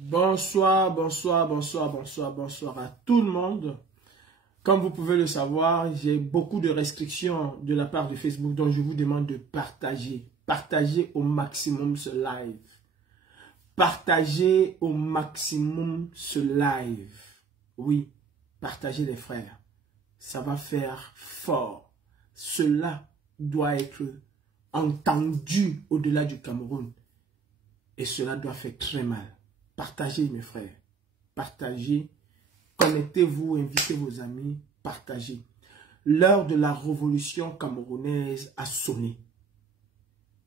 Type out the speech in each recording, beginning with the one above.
Bonsoir à tout le monde. Comme vous pouvez le savoir, j'ai beaucoup de restrictions de la part de Facebook, donc je vous demande de partager. Partagez au maximum ce live. Partagez au maximum ce live. Oui, partagez les frères. Ça va faire fort. Cela doit être entendu au-delà du Cameroun. Et cela doit faire très mal. Partagez mes frères. Partagez. Connectez-vous, invitez vos amis. Partagez. L'heure de la révolution camerounaise a sonné.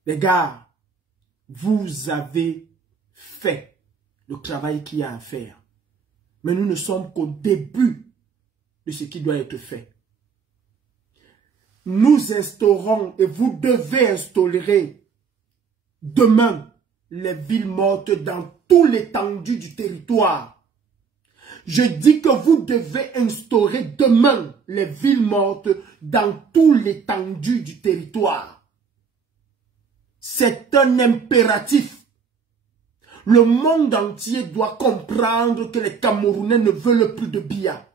Les gars, vous avez fait le travail qu'il y a à faire. Mais nous ne sommes qu'au début de ce qui doit être fait. Nous instaurons et vous devez instaurer demain les villes mortes dans tout l'étendue du territoire. Je dis que vous devez instaurer demain les villes mortes dans tout l'étendue du territoire. C'est un impératif. Le monde entier doit comprendre que les Camerounais ne veulent plus de billets.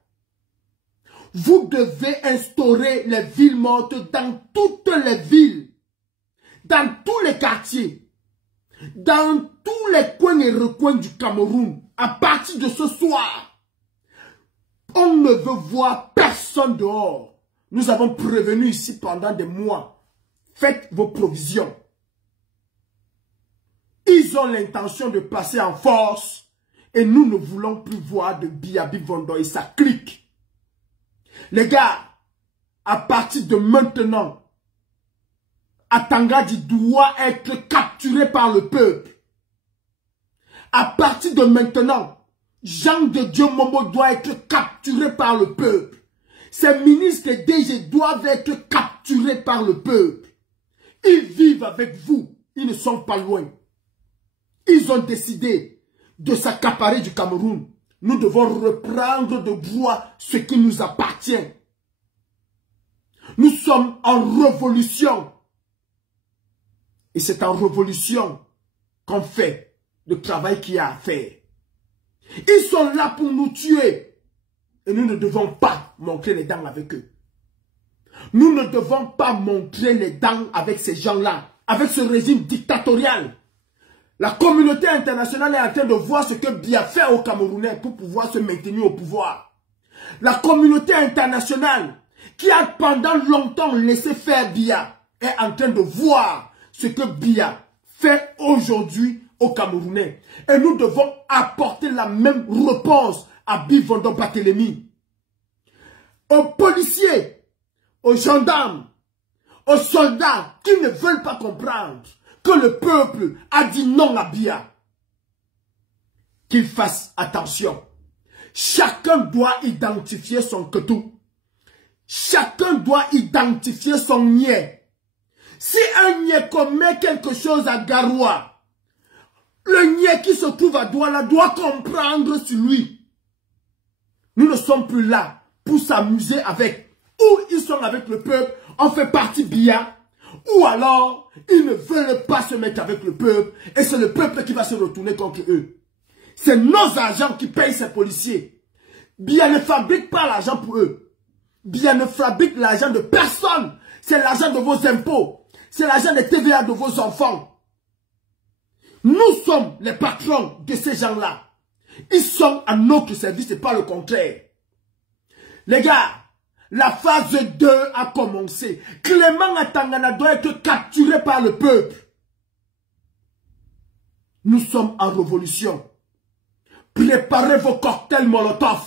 Vous devez instaurer les villes mortes dans toutes les villes, dans tous les quartiers, dans tous les coins et recoins du Cameroun. À partir de ce soir, on ne veut voir personne dehors. Nous avons prévenu ici pendant des mois. Faites vos provisions. Ils ont l'intention de passer en force et nous ne voulons plus voir de Biabi Vondo et sa clique. Les gars, à partir de maintenant, Atangadi doit être capturé par le peuple. À partir de maintenant, Jean de Dieu Momo doit être capturé par le peuple. Ces ministres et DG doivent être capturés par le peuple. Ils vivent avec vous. Ils ne sont pas loin. Ils ont décidé de s'accaparer du Cameroun. Nous devons reprendre de droit ce qui nous appartient. Nous sommes en révolution. Et c'est en révolution qu'on fait le travail qu'il y a à faire. Ils sont là pour nous tuer. Et nous ne devons pas montrer les dents avec eux. Nous ne devons pas montrer les dents avec ces gens-là, avec ce régime dictatorial. La communauté internationale est en train de voir ce que Biya fait aux Camerounais pour pouvoir se maintenir au pouvoir. La communauté internationale qui a pendant longtemps laissé faire Biya est en train de voir ce que Biya fait aujourd'hui aux Camerounais. Et nous devons apporter la même réponse à Bivondo Barthélémy, aux policiers, aux gendarmes, aux soldats qui ne veulent pas comprendre que le peuple a dit non à Biya. Qu'ils fassent attention. Chacun doit identifier son ketou. Chacun doit identifier son niais. Si un niais commet quelque chose à Garoua, le niais qui se trouve à Douala doit comprendre sur lui. Nous ne sommes plus là pour s'amuser avec. Ou ils sont avec le peuple, on fait partie Biya. Ou alors, ils ne veulent pas se mettre avec le peuple. Et c'est le peuple qui va se retourner contre eux. C'est nos agents qui payent ces policiers. Biya ne fabrique pas l'argent pour eux. Biya ne fabrique l'argent de personne. C'est l'argent de vos impôts. C'est l'argent des TVA de vos enfants. Nous sommes les patrons de ces gens-là. Ils sont à notre service et pas le contraire. Les gars, la phase 2 a commencé. Clément Atangana doit être capturé par le peuple. Nous sommes en révolution. Préparez vos cocktails Molotov.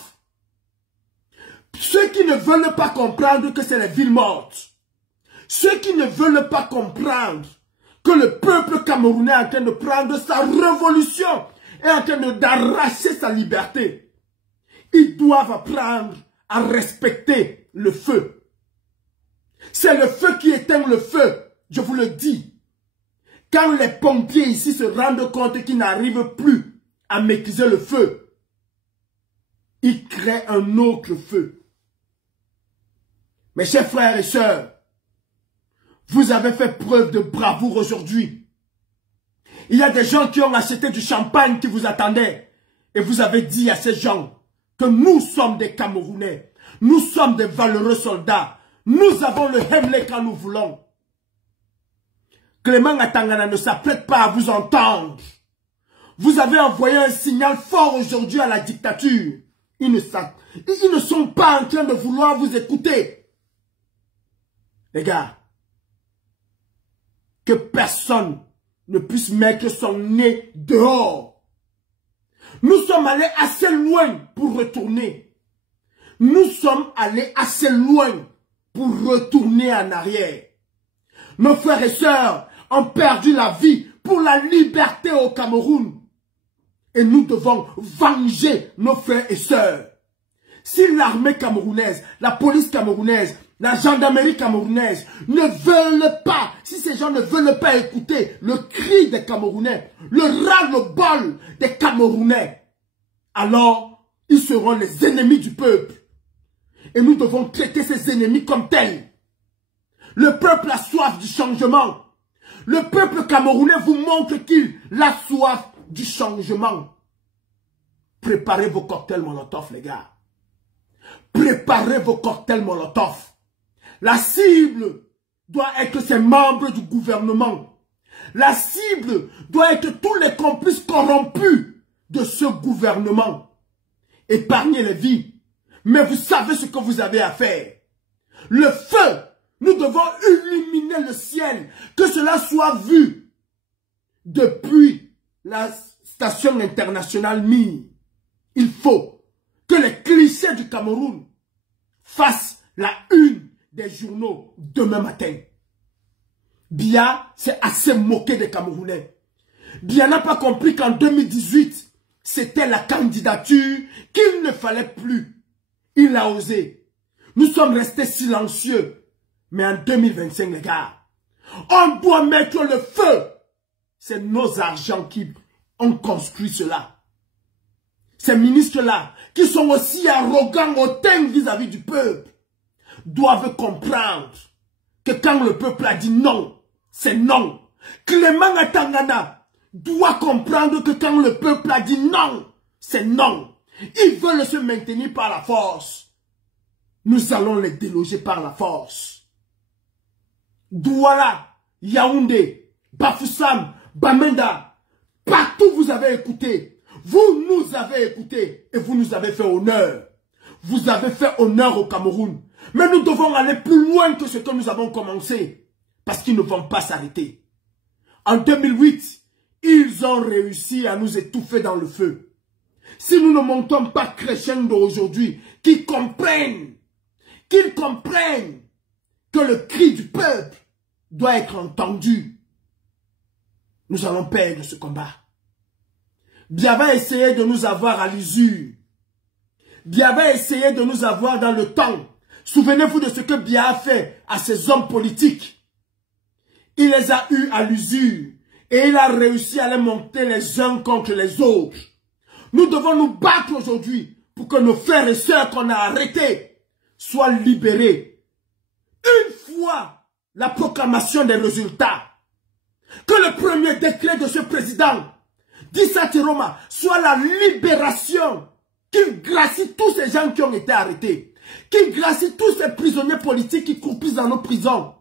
Ceux qui ne veulent pas comprendre que c'est les villes mortes. Ceux qui ne veulent pas comprendre que le peuple camerounais est en train de prendre sa révolution, est en train d'arracher sa liberté. Ils doivent apprendre à respecter le feu. C'est le feu qui éteint le feu, je vous le dis. Quand les pompiers ici se rendent compte qu'ils n'arrivent plus à maîtriser le feu, ils créent un autre feu. Mes chers frères et sœurs, vous avez fait preuve de bravoure aujourd'hui. Il y a des gens qui ont acheté du champagne qui vous attendaient. et vous avez dit à ces gens que nous sommes des Camerounais, nous sommes des valeureux soldats, nous avons le Hemley quand nous voulons. Clément Atangana ne s'apprête pas à vous entendre. Vous avez envoyé un signal fort aujourd'hui à la dictature. Ils ne sont pas en train de vouloir vous écouter. Les gars, que personne ne puisse mettre son nez dehors. Nous sommes allés assez loin pour retourner. Nous sommes allés assez loin pour retourner en arrière. Nos frères et sœurs ont perdu la vie pour la liberté au Cameroun. Et nous devons venger nos frères et sœurs. Si l'armée camerounaise, la police camerounaise, la gendarmerie camerounaise ne veulent pas, si ces gens ne veulent pas écouter le cri des Camerounais, le ras-le-bol des Camerounais, alors ils seront les ennemis du peuple. Et nous devons traiter ces ennemis comme tels. Le peuple a soif du changement. Le peuple camerounais vous montre qu'il a soif du changement. Préparez vos cocktails Molotov, les gars. Préparez vos cocktails Molotov. La cible doit être ces membres du gouvernement. La cible doit être tous les complices corrompus de ce gouvernement. Épargnez les vies. Mais vous savez ce que vous avez à faire. Le feu, nous devons illuminer le ciel. Que cela soit vu depuis la station internationale Mir. Il faut que les clichés du Cameroun fassent la une des journaux demain matin. Biya s'est assez moqué des Camerounais. Biya n'a pas compris qu'en 2018, c'était la candidature qu'il ne fallait plus. Il a osé. Nous sommes restés silencieux. Mais en 2025, les gars, on doit mettre le feu. C'est nos argents qui ont construit cela. Ces ministres-là, qui sont aussi arrogants, hautains vis-à-vis du peuple, doivent comprendre que quand le peuple a dit non, c'est non. Clément Atangana doit comprendre que quand le peuple a dit non, c'est non. Ils veulent se maintenir par la force. Nous allons les déloger par la force. Douala, Yaoundé, Bafoussam, Bamenda, partout vous avez écouté. Vous nous avez écouté et vous nous avez fait honneur. Vous avez fait honneur au Cameroun. Mais nous devons aller plus loin que ce que nous avons commencé. Parce qu'ils ne vont pas s'arrêter. En 2008, ils ont réussi à nous étouffer dans le feu. Si nous ne montons pas crescendo aujourd'hui, qu'ils comprennent que le cri du peuple doit être entendu, nous allons perdre ce combat. Biya va essayer de nous avoir à l'usure. Biya va essayer de nous avoir dans le temps. Souvenez-vous de ce que Biya a fait à ses hommes politiques. Il les a eus à l'usure. Et il a réussi à les monter les uns contre les autres. Nous devons nous battre aujourd'hui pour que nos frères et sœurs qu'on a arrêtés soient libérés. Une fois la proclamation des résultats, que le premier décret de ce président, Dissa Roma, soit la libération, qu'il gracie tous ces gens qui ont été arrêtés, qu'il gracie tous ces prisonniers politiques qui croupissent dans nos prisons,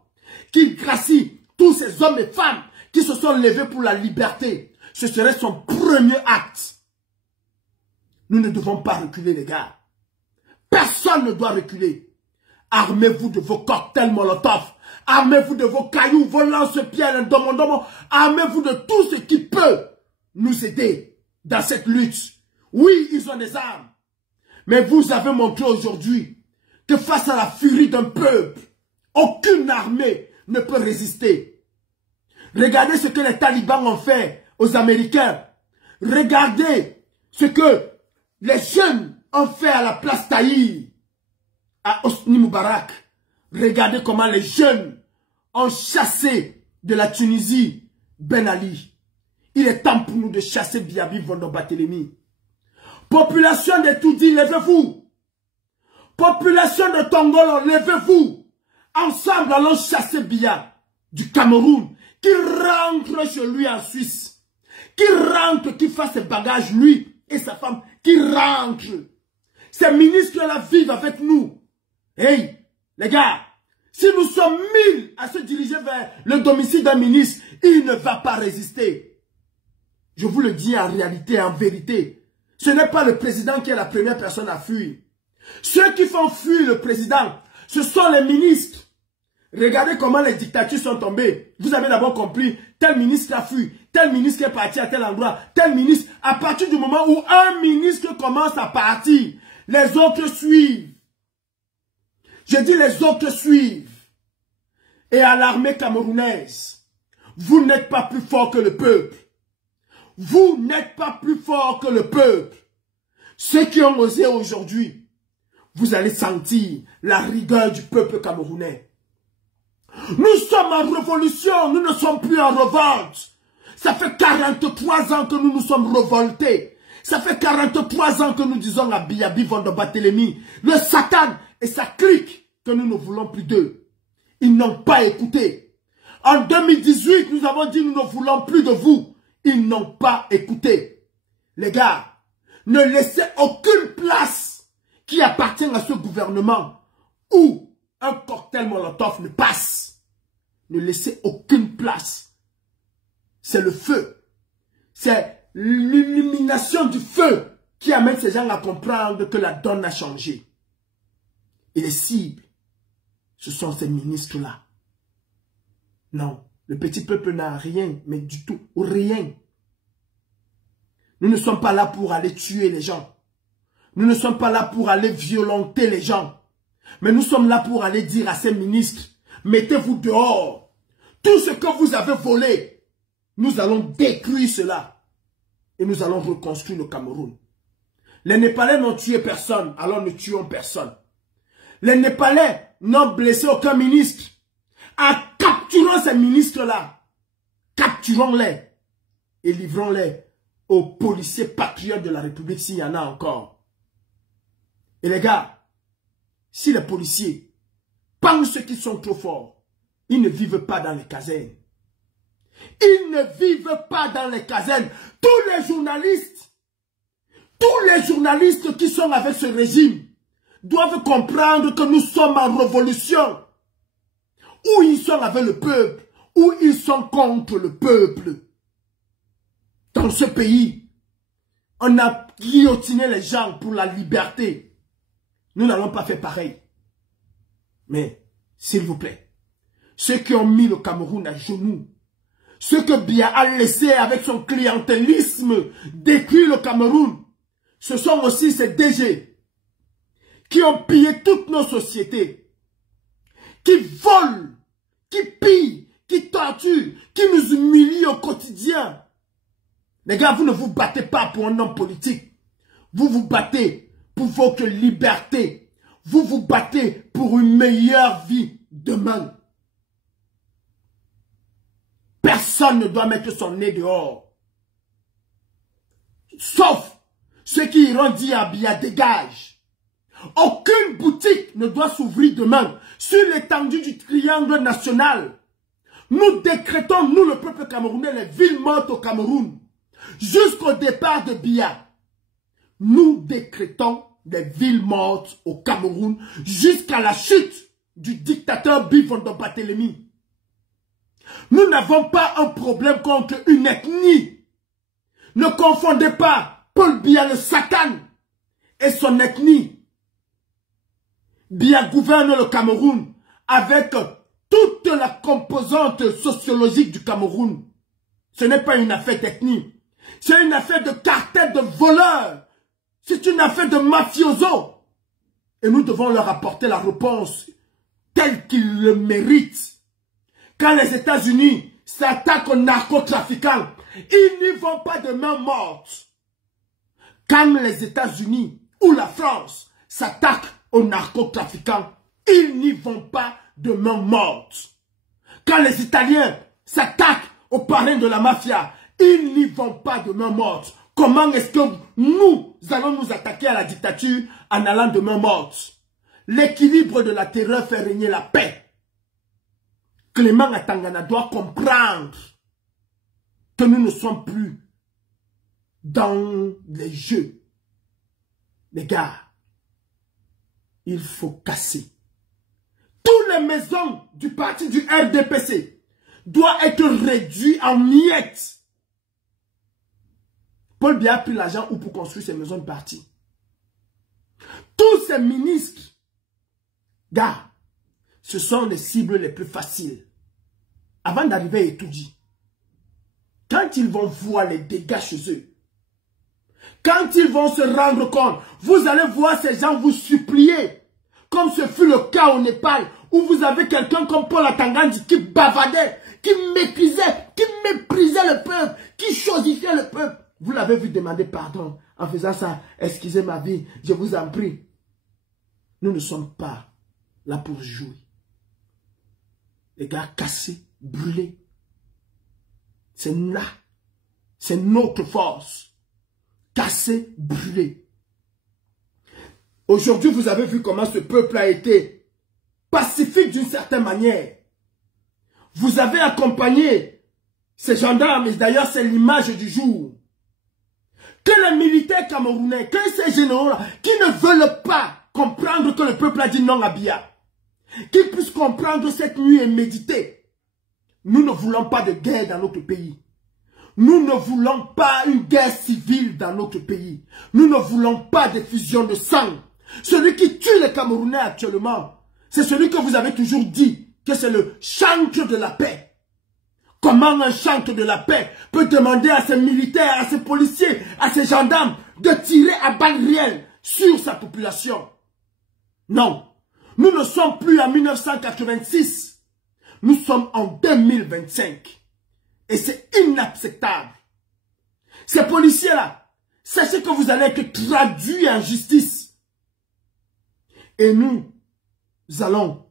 qu'il gracie tous ces hommes et femmes qui se sont levés pour la liberté. Ce serait son premier acte. Nous ne devons pas reculer, les gars. Personne ne doit reculer. Armez-vous de vos cocktails Molotov. Armez-vous de vos cailloux, vos lance-pierres, armez-vous de tout ce qui peut nous aider dans cette lutte. Oui, ils ont des armes. Mais vous avez montré aujourd'hui que face à la furie d'un peuple, aucune armée ne peut résister. Regardez ce que les talibans ont fait aux Américains. Regardez ce que les jeunes ont fait à la place Tahir, à Hosni Moubarak. Regardez comment les jeunes ont chassé de la Tunisie Ben Ali. Il est temps pour nous de chasser Biabi Vondo-Barthélemy. Population de Toudi, levez-vous. Population de Tongolo, levez-vous. Ensemble, allons chasser Biya du Cameroun, qui rentre chez lui en Suisse. Qui rentre, qui fasse ses bagages, lui et sa femme qui rentrent. Ces ministres-là vivent avec nous. Hey, les gars, si nous sommes 1000 à se diriger vers le domicile d'un ministre, il ne va pas résister. Je vous le dis en réalité, en vérité. Ce n'est pas le président qui est la première personne à fuir. Ceux qui font fuir le président, ce sont les ministres. Regardez comment les dictatures sont tombées. Vous avez d'abord compris, tel ministre a fui, tel ministre est parti à tel endroit, tel ministre, à partir du moment où un ministre commence à partir, les autres suivent. Je dis les autres suivent. Et à l'armée camerounaise, vous n'êtes pas plus fort que le peuple. Vous n'êtes pas plus fort que le peuple. Ceux qui ont osé aujourd'hui, vous allez sentir la rigueur du peuple camerounais. Nous sommes en révolution, nous ne sommes plus en révolte. Ça fait 43 ans que nous nous sommes révoltés. Ça fait 43 ans que nous disons à Biyabi Vondobatélémy, le Satan et sa clique, que nous ne voulons plus d'eux. Ils n'ont pas écouté. En 2018, nous avons dit nous ne voulons plus de vous. Ils n'ont pas écouté. Les gars, ne laissez aucune place qui appartient à ce gouvernement où un cocktail Molotov ne passe. Ne laissez aucune place. C'est le feu. C'est l'illumination du feu qui amène ces gens à comprendre que la donne a changé. Et les cibles, ce sont ces ministres-là. Non, le petit peuple n'a rien, mais du tout, rien. Nous ne sommes pas là pour aller tuer les gens. Nous ne sommes pas là pour aller violenter les gens. Mais nous sommes là pour aller dire à ces ministres, mettez-vous dehors. Tout ce que vous avez volé, nous allons détruire cela. Et nous allons reconstruire le Cameroun. Les Népalais n'ont tué personne, alors ne tuons personne. Les Népalais n'ont blessé aucun ministre. En capturant ces ministres-là, capturons-les et livrons-les aux policiers patriotes de la République s'il y en a encore. Et les gars, si les policiers pensent qu'ils sont trop forts, ils ne vivent pas dans les casernes. Ils ne vivent pas dans les casernes. Tous les journalistes qui sont avec ce régime doivent comprendre que nous sommes en révolution. Ou ils sont avec le peuple, ou ils sont contre le peuple. Dans ce pays, on a guillotiné les gens pour la liberté. Nous n'allons pas faire pareil. Mais, s'il vous plaît, ceux qui ont mis le Cameroun à genoux, ceux que Biya a laissé avec son clientélisme détruire le Cameroun, ce sont aussi ces DG qui ont pillé toutes nos sociétés, qui volent, qui pillent, qui torturent, qui nous humilient au quotidien. Les gars, vous ne vous battez pas pour un homme politique. Vous vous battez pour votre liberté. Vous vous battez pour une meilleure vie demain. Personne ne doit mettre son nez dehors. Sauf ceux qui iront dire à Biya dégage. Aucune boutique ne doit s'ouvrir demain sur l'étendue du triangle national. Nous décrétons, nous le peuple camerounais, les villes mortes au Cameroun. Jusqu'au départ de Biya. Nous décrétons des villes mortes au Cameroun jusqu'à la chute du dictateur Biya Vondobatélémy. Nous n'avons pas un problème contre une ethnie. Ne confondez pas Paul Biya le Satan et son ethnie. Biya gouverne le Cameroun avec toute la composante sociologique du Cameroun. Ce n'est pas une affaire d'ethnie. C'est une affaire de cartel de voleurs. C'est une affaire de mafiosos. Et nous devons leur apporter la réponse telle qu'ils le méritent. Quand les États-Unis s'attaquent aux narcotrafiquants, ils n'y vont pas de main morte. Quand les États-Unis ou la France s'attaquent aux narcotrafiquants, ils n'y vont pas de main morte. Quand les Italiens s'attaquent aux parrains de la mafia, ils n'y vont pas de main morte. Comment est-ce que nous allons nous attaquer à la dictature en allant de main morte? L'équilibre de la terreur fait régner la paix. Clément Atangana doit comprendre que nous ne sommes plus dans les jeux. Les gars, il faut casser. Toutes les maisons du parti du RDPC doivent être réduites en miettes. Paul Biya a pris l'argent pour construire ces maisons de parti. Tous ces ministres, gars, ce sont les cibles les plus faciles. Avant d'arriver à Etoudi, quand ils vont voir les dégâts chez eux, quand ils vont se rendre compte, vous allez voir ces gens vous supplier, comme ce fut le cas au Népal, où vous avez quelqu'un comme Paul Atangandi qui bavardait, qui méprisait le peuple, qui chosifiait le peuple. Vous l'avez vu demander pardon en faisant ça. Excusez ma vie, je vous en prie. Nous ne sommes pas là pour jouer. Les gars cassés, brûlés. C'est là. C'est notre force. Cassés, brûlés. Aujourd'hui, vous avez vu comment ce peuple a été pacifique d'une certaine manière. Vous avez accompagné ces gendarmes, et d'ailleurs c'est l'image du jour. Que les militaires camerounais, que ces généraux-là, qui ne veulent pas comprendre que le peuple a dit non à Biya, qu'ils puissent comprendre cette nuit et méditer. Nous ne voulons pas de guerre dans notre pays. Nous ne voulons pas une guerre civile dans notre pays. Nous ne voulons pas de fusion de sang. Celui qui tue les Camerounais actuellement, c'est celui que vous avez toujours dit que c'est le chantre de la paix. Comment un chantre de la paix peut demander à ses militaires, à ses policiers, à ses gendarmes de tirer à balles réelles sur sa population? Non, nous ne sommes plus en 1986. Nous sommes en 2025. Et c'est inacceptable. Ces policiers-là, sachez que vous allez être traduits en justice. Et nous allons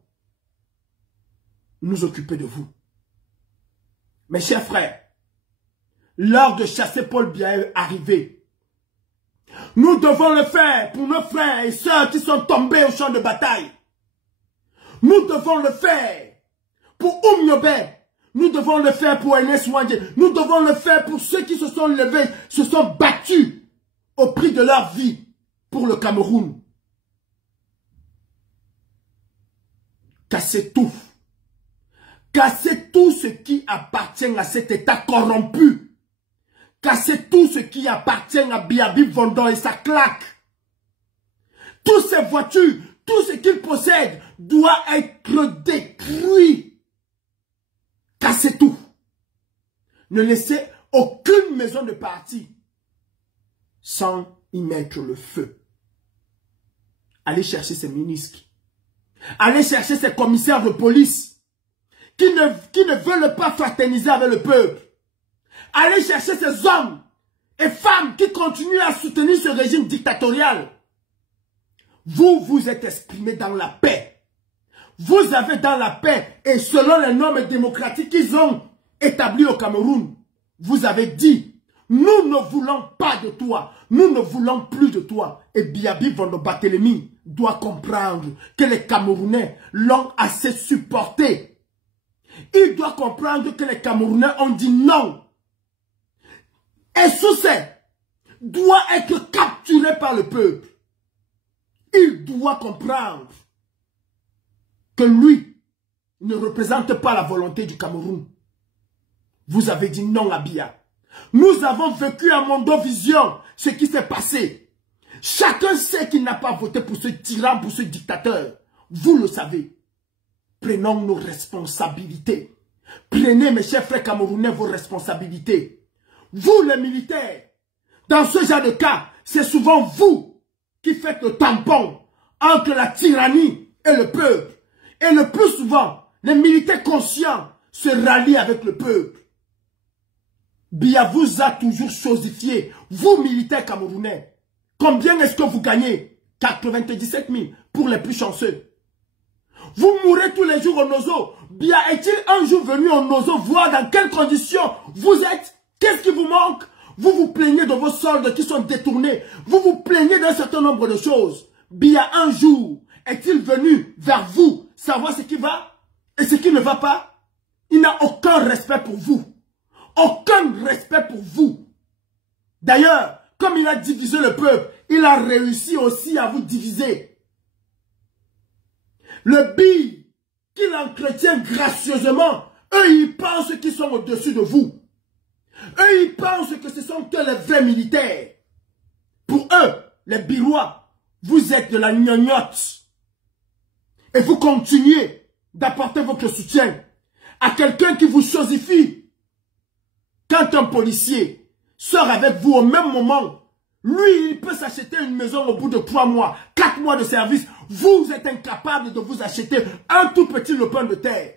nous occuper de vous. Mes chers frères, l'heure de chasser Paul Biya est arrivée. Nous devons le faire pour nos frères et sœurs qui sont tombés au champ de bataille. Nous devons le faire pour Oumyobé. Nous devons le faire pour Enes Wandje. Nous devons le faire pour ceux qui se sont levés, se sont battus au prix de leur vie pour le Cameroun. Cassez tout. Cassez tout ce qui appartient à cet État corrompu. Cassez tout ce qui appartient à Biya Vondon et sa claque. Toutes ces voitures, tout ce qu'il possède doit être détruit. Cassez tout. Ne laissez aucune maison de parti sans y mettre le feu. Allez chercher ces ministres. Allez chercher ces commissaires de police qui ne veulent pas fraterniser avec le peuple. Allez chercher ces hommes et femmes qui continuent à soutenir ce régime dictatorial. Vous vous êtes exprimés dans la paix. Vous avez dans la paix et selon les normes démocratiques qu'ils ont établies au Cameroun, vous avez dit, nous ne voulons pas de toi, nous ne voulons plus de toi. Et Biya Vondon Barthélemy doit comprendre que les Camerounais l'ont assez supporté. Il doit comprendre que les Camerounais ont dit non. Et Soussé doit être capturé par le peuple. Il doit comprendre que lui ne représente pas la volonté du Cameroun. Vous avez dit non à Biya. Nous avons vécu à Mondovision ce qui s'est passé. Chacun sait qu'il n'a pas voté pour ce tyran, pour ce dictateur. Vous le savez. Prenons nos responsabilités. Prenez, mes chers frères camerounais, vos responsabilités. Vous, les militaires, dans ce genre de cas, c'est souvent vous qui faites le tampon entre la tyrannie et le peuple. Et le plus souvent, les militaires conscients se rallient avec le peuple. Biya vous a toujours chosifié, vous militaires camerounais. Combien est-ce que vous gagnez? 97 000 pour les plus chanceux. Vous mourrez tous les jours au Nozo. Biya est-il un jour venu au Nozo voir dans quelles conditions vous êtes? Qu'est-ce qui vous manque? Vous vous plaignez de vos soldes qui sont détournés. Vous vous plaignez d'un certain nombre de choses. Biya un jour est-il venu vers vous savoir ce qui va et ce qui ne va pas? Il n'a aucun respect pour vous. Aucun respect pour vous. D'ailleurs, comme il a divisé le peuple, il a réussi aussi à vous diviser. Le billet qu'il entretient gracieusement, eux, ils pensent qu'ils sont au-dessus de vous. Eux, ils pensent que ce sont que les vrais militaires. Pour eux, les Birois, vous êtes de la gnognotte. Et vous continuez d'apporter votre soutien à quelqu'un qui vous chosifie. Quand un policier sort avec vous au même moment, lui, il peut s'acheter une maison au bout de 3 mois, 4 mois de service. Vous êtes incapable de vous acheter un tout petit lopin de terre.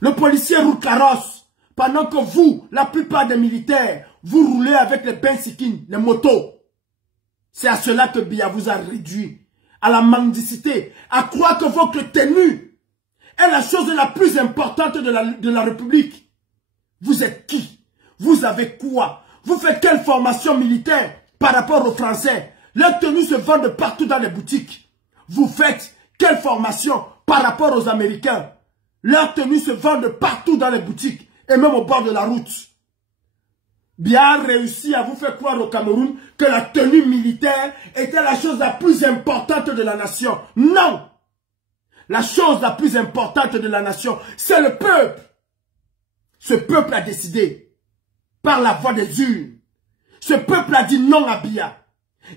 Le policier roule carrosse, pendant que vous, la plupart des militaires, vous roulez avec les bensikines, les motos. C'est à cela que Biya vous a réduit, à la mendicité, à croire que votre tenue est la chose la plus importante de la République. Vous êtes qui? Vous avez quoi? Vous faites quelle formation militaire par rapport aux Français? Leurs tenues se vendent partout dans les boutiques. Vous faites quelle formation par rapport aux Américains? Leurs tenues se vendent partout dans les boutiques et même au bord de la route. Bien réussi à vous faire croire au Cameroun que la tenue militaire était la chose la plus importante de la nation. Non! La chose la plus importante de la nation, c'est le peuple. Ce peuple a décidé par la voix des urnes. Ce peuple a dit non à Biya.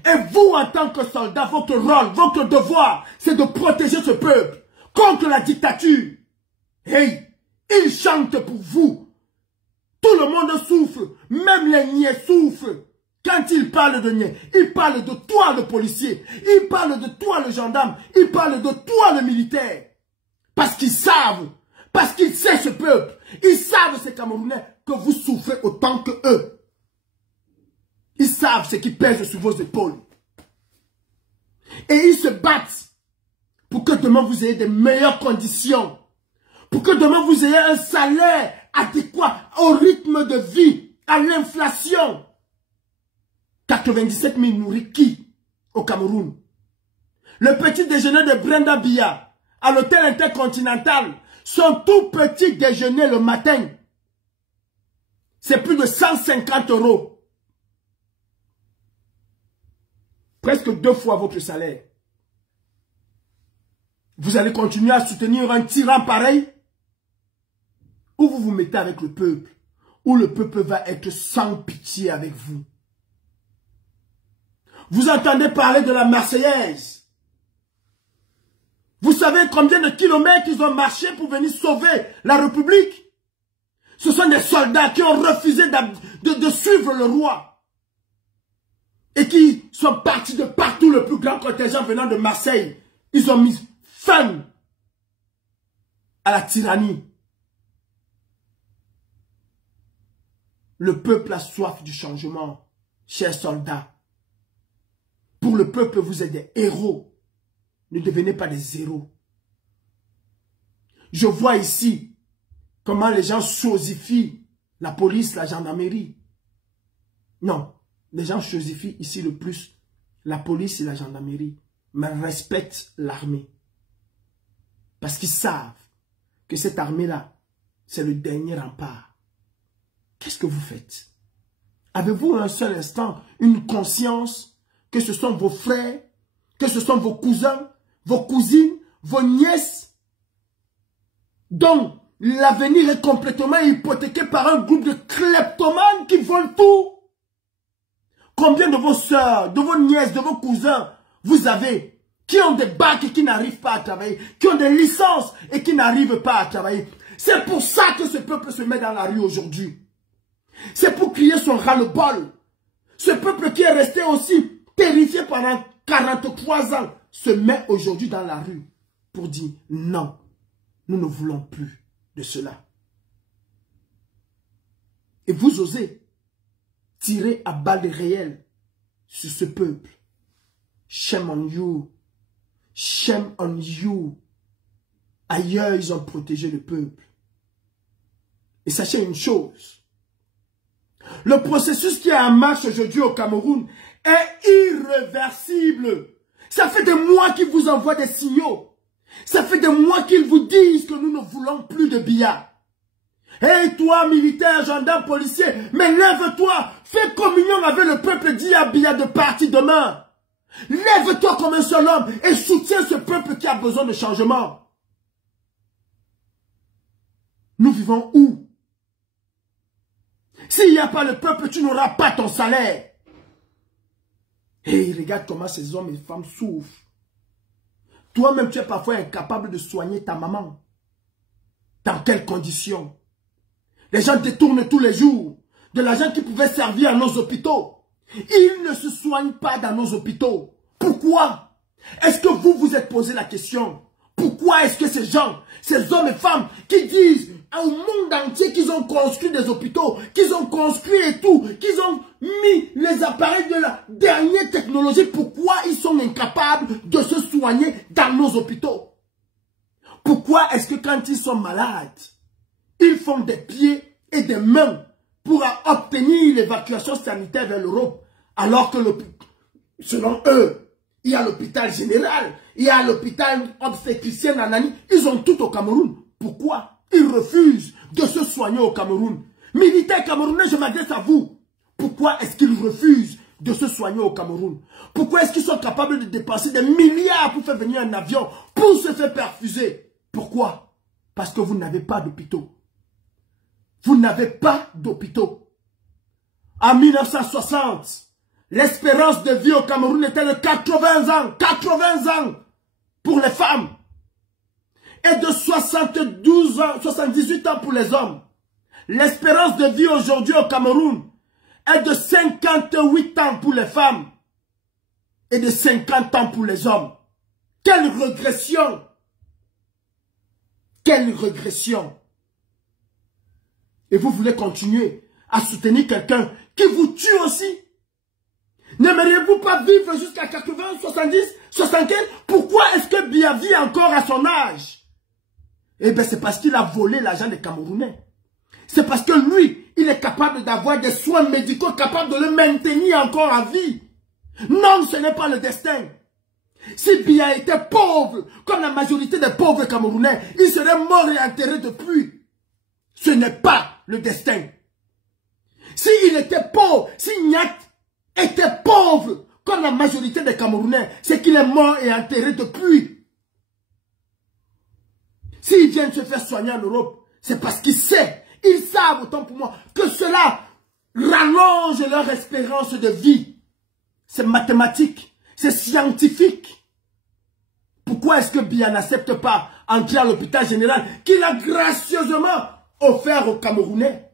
Et vous, en tant que soldat, votre rôle, votre devoir, c'est de protéger ce peuple contre la dictature. Hey, ils chantent pour vous. Tout le monde souffre, même les niais souffrent. Quand ils parlent de niais, ils parlent de toi le policier, ils parlent de toi le gendarme, ils parlent de toi le militaire. Parce qu'ils savent, parce qu'ils savent ce peuple, ils savent ces Camerounais que vous souffrez autant que eux. Ils savent ce qui pèse sur vos épaules. Et ils se battent pour que demain vous ayez de meilleures conditions. Pour que demain vous ayez un salaire adéquat au rythme de vie, à l'inflation. 97 000 nourrit qui au Cameroun? Le petit déjeuner de Brenda Biya à l'hôtel intercontinental, son tout petit déjeuner le matin, c'est plus de 150 €. Presque 2 fois votre salaire. Vous allez continuer à soutenir un tyran pareil? Ou vous vous mettez avec le peuple? Ou le peuple va être sans pitié avec vous? Vous entendez parler de la Marseillaise? Vous savez combien de kilomètres ils ont marché pour venir sauver la République? Ce sont des soldats qui ont refusé de suivre le roi. Et qui sont partis de partout, le plus grand contingent venant de Marseille. Ils ont mis fin à la tyrannie. Le peuple a soif du changement, chers soldats. Pour le peuple, vous êtes des héros. Ne devenez pas des zéros. Je vois ici comment les gens chosifient la police, la gendarmerie. Non, les gens chosifient ici le plus la police et la gendarmerie, mais respectent l'armée. Parce qu'ils savent que cette armée-là, c'est le dernier rempart. Qu'est-ce que vous faites? Avez-vous un seul instant une conscience que ce sont vos frères, que ce sont vos cousins, vos cousines, vos nièces, dont l'avenir est complètement hypothéqué par un groupe de kleptomanes qui volent tout? Combien de vos soeurs, de vos nièces, de vos cousins vous avez qui ont des bacs et qui n'arrivent pas à travailler, qui ont des licences et qui n'arrivent pas à travailler? C'est pour ça que ce peuple se met dans la rue aujourd'hui. C'est pour crier son ras-le-bol. Ce peuple qui est resté aussi terrifié pendant 43 ans se met aujourd'hui dans la rue pour dire non, nous ne voulons plus de cela. Et vous osez tirer à balles réelles sur ce peuple. Shame on you. Shame on you. Ailleurs, ils ont protégé le peuple. Et sachez une chose. Le processus qui est en marche aujourd'hui au Cameroun est irréversible. Ça fait des mois qu'ils vous envoient des signaux. Ça fait des mois qu'ils vous disent que nous ne voulons plus de Biya. Hey toi, militaire, gendarme, policier, mais lève-toi, fais communion avec le peuple, dit à Biya de partir demain. Lève-toi comme un seul homme et soutiens ce peuple qui a besoin de changement. Nous vivons où? S'il n'y a pas le peuple, tu n'auras pas ton salaire. Et regarde comment ces hommes et femmes souffrent. Toi-même, tu es parfois incapable de soigner ta maman. Dans quelles conditions? Les gens détournent tous les jours de l'argent qui pouvait servir à nos hôpitaux. Ils ne se soignent pas dans nos hôpitaux. Pourquoi? Est-ce que vous vous êtes posé la question? Pourquoi est-ce que ces gens, ces hommes et femmes qui disent au monde entier qu'ils ont construit des hôpitaux, qu'ils ont construit et tout, qu'ils ont mis les appareils de la dernière technologie, pourquoi ils sont incapables de se soigner dans nos hôpitaux? Pourquoi est-ce que quand ils sont malades, ils font des pieds et des mains pour obtenir l'évacuation sanitaire vers l'Europe, alors que selon eux, il y a l'hôpital général, il y a l'hôpital obstétricien Nanani, ils ont tout au Cameroun. Pourquoi? Ils refusent de se soigner au Cameroun. Militaires camerounais, je m'adresse à vous. Pourquoi est-ce qu'ils refusent de se soigner au Cameroun? Pourquoi est-ce qu'ils sont capables de dépenser des milliards pour faire venir un avion, pour se faire perfuser? Pourquoi? Parce que vous n'avez pas d'hôpitaux. Vous n'avez pas d'hôpitaux. En 1960, l'espérance de vie au Cameroun était de 80 ans. 80 ans pour les femmes. Et de 72 ans, 78 ans pour les hommes. L'espérance de vie aujourd'hui au Cameroun est de 58 ans pour les femmes. Et de 50 ans pour les hommes. Quelle régression! Quelle régression! Et vous voulez continuer à soutenir quelqu'un qui vous tue aussi? N'aimeriez-vous pas vivre jusqu'à 80, 70, 75? Pourquoi est-ce que Biya vit encore à son âge? Eh bien, c'est parce qu'il a volé l'argent des Camerounais. C'est parce que lui, il est capable d'avoir des soins médicaux capables de le maintenir encore à vie. Non, ce n'est pas le destin. Si Biya était pauvre, comme la majorité des pauvres Camerounais, il serait mort et enterré depuis. Ce n'est pas le destin. S'il était pauvre, si Nyat était pauvre, comme la majorité des Camerounais, c'est qu'il est mort et enterré depuis. S'ils viennent se faire soigner en Europe, c'est parce qu'ils savent, ils savent autant pour moi, que cela rallonge leur espérance de vie. C'est mathématique, c'est scientifique. Pourquoi est-ce que Biya n'accepte pas entrer à l'hôpital général qu'il a gracieusement offert aux Camerounais?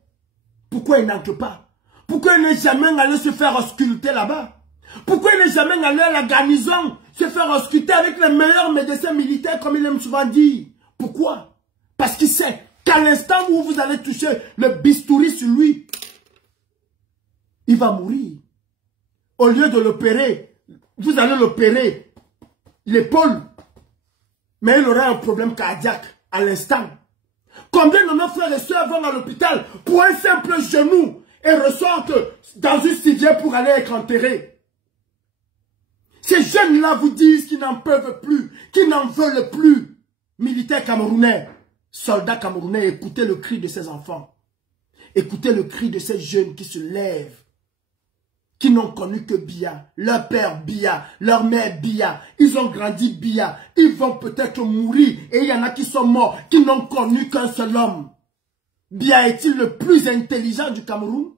Pourquoi il n'entre pas? Pourquoi il n'est jamais allé se faire ausculter là-bas? Pourquoi il n'est jamais allé à la garnison se faire ausculter avec les meilleurs médecins militaires comme il aime souvent dire? Pourquoi? Parce qu'il sait qu'à l'instant où vous allez toucher le bistouri sur lui, il va mourir. Au lieu de l'opérer, vous allez l'opérer l'épaule, mais il aura un problème cardiaque à l'instant. Combien de nos frères et sœurs vont à l'hôpital pour un simple genou et ressortent dans une civière pour aller être enterrés? Ces jeunes-là vous disent qu'ils n'en peuvent plus, qu'ils n'en veulent plus. Militaires camerounais, soldats camerounais, écoutez le cri de ces enfants. Écoutez le cri de ces jeunes qui se lèvent, qui n'ont connu que Biya, leur père Biya, leur mère Biya. Ils ont grandi Biya, ils vont peut-être mourir et il y en a qui sont morts, qui n'ont connu qu'un seul homme. Biya est-il le plus intelligent du Cameroun?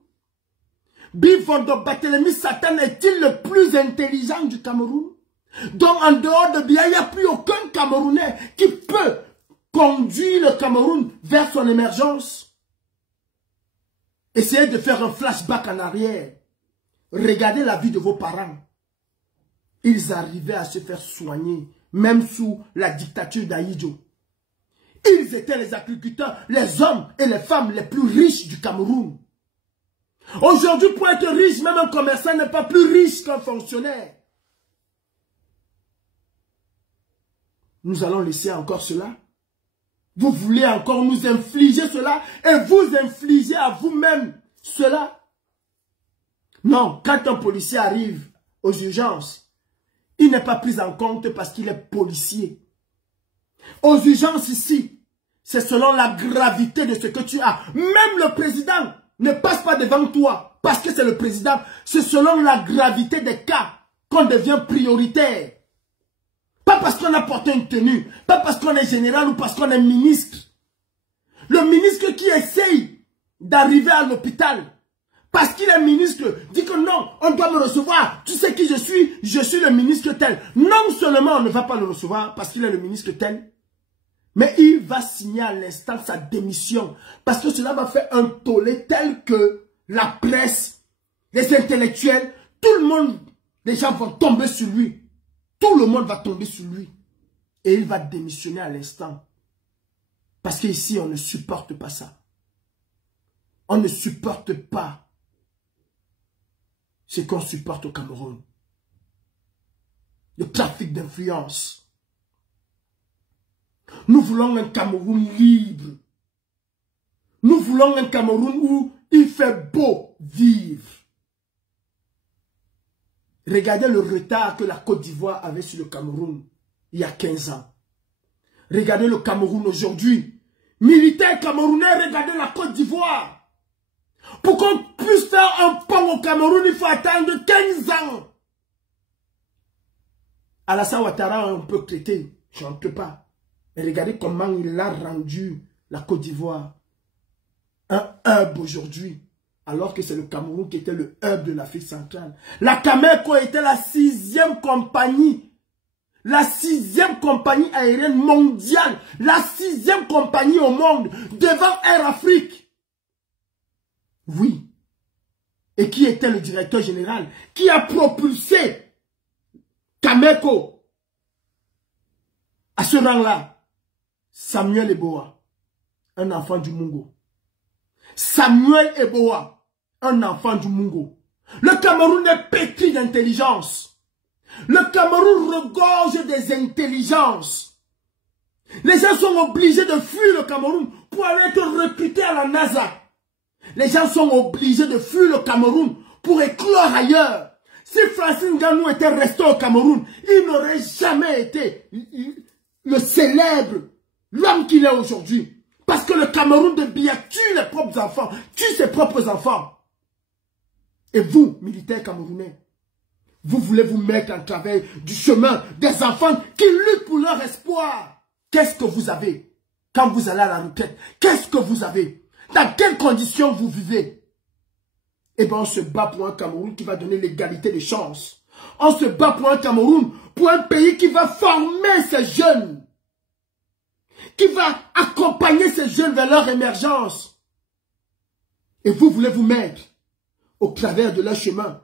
Bifondo Barthélemy Satan est-il le plus intelligent du Cameroun? Donc en dehors de Biya, il n'y a plus aucun Camerounais qui peut conduire le Cameroun vers son émergence. Essayez de faire un flashback en arrière. Regardez la vie de vos parents. Ils arrivaient à se faire soigner, même sous la dictature d'Ahidjo. Ils étaient les agriculteurs, les hommes et les femmes les plus riches du Cameroun. Aujourd'hui, pour être riche, même un commerçant n'est pas plus riche qu'un fonctionnaire. Nous allons laisser encore cela? Vous voulez encore nous infliger cela et vous infliger à vous-même cela? Non, quand un policier arrive aux urgences, il n'est pas pris en compte parce qu'il est policier. Aux urgences ici, c'est selon la gravité de ce que tu as. Même le président ne passe pas devant toi parce que c'est le président. C'est selon la gravité des cas qu'on devient prioritaire. Pas parce qu'on a porté une tenue, pas parce qu'on est général ou parce qu'on est ministre. Le ministre qui essaye d'arriver à l'hôpital, parce qu'il est ministre, dit que non, on doit me recevoir. Tu sais qui je suis le ministre tel. Non seulement on ne va pas le recevoir parce qu'il est le ministre tel, mais il va signer à l'instant sa démission. Parce que cela va faire un tollé tel que la presse, les intellectuels, tout le monde, les gens vont tomber sur lui. Tout le monde va tomber sur lui. Et il va démissionner à l'instant. Parce qu'ici, on ne supporte pas ça. On ne supporte pas ce qu'on supporte au Cameroun. Le trafic d'influence. Nous voulons un Cameroun libre. Nous voulons un Cameroun où il fait beau vivre. Regardez le retard que la Côte d'Ivoire avait sur le Cameroun il y a 15 ans. Regardez le Cameroun aujourd'hui. Militaires camerounais, regardez la Côte d'Ivoire. Pour qu'on puisse faire un pont au Cameroun, il faut attendre 15 ans. Alassane Ouattara, on peut traiter, je n'en peux pas. Mais regardez comment il a rendu la Côte d'Ivoire un hub aujourd'hui. Alors que c'est le Cameroun qui était le hub de l'Afrique centrale. La Cameco était la 6e compagnie. La 6e compagnie aérienne mondiale. La 6e compagnie au monde. Devant Air Afrique. Oui. Et qui était le directeur général? Qui a propulsé Cameco à ce rang-là? Samuel Eboa. Un enfant du Mungo. Samuel Eboa. Un enfant du Mungo. Le Cameroun est pétri d'intelligence. Le Cameroun regorge des intelligences. Les gens sont obligés de fuir le Cameroun pour aller être recrutés à la NASA. Les gens sont obligés de fuir le Cameroun pour éclore ailleurs. Si Francis Ngannou était resté au Cameroun, il n'aurait jamais été le célèbre, l'homme qu'il est aujourd'hui. Parce que le Cameroun de Biya tue les propres enfants, tue ses propres enfants. Et vous, militaires camerounais, vous voulez vous mettre en travers du chemin des enfants qui luttent pour leur espoir. Qu'est-ce que vous avez quand vous allez à la retraite? Qu'est-ce que vous avez? Dans quelles conditions vous vivez? Eh bien, on se bat pour un Cameroun qui va donner l'égalité des chances. On se bat pour un Cameroun, pour un pays qui va former ces jeunes. Qui va accompagner ces jeunes vers leur émergence. Et vous voulez vous mettre au travers de leur chemin.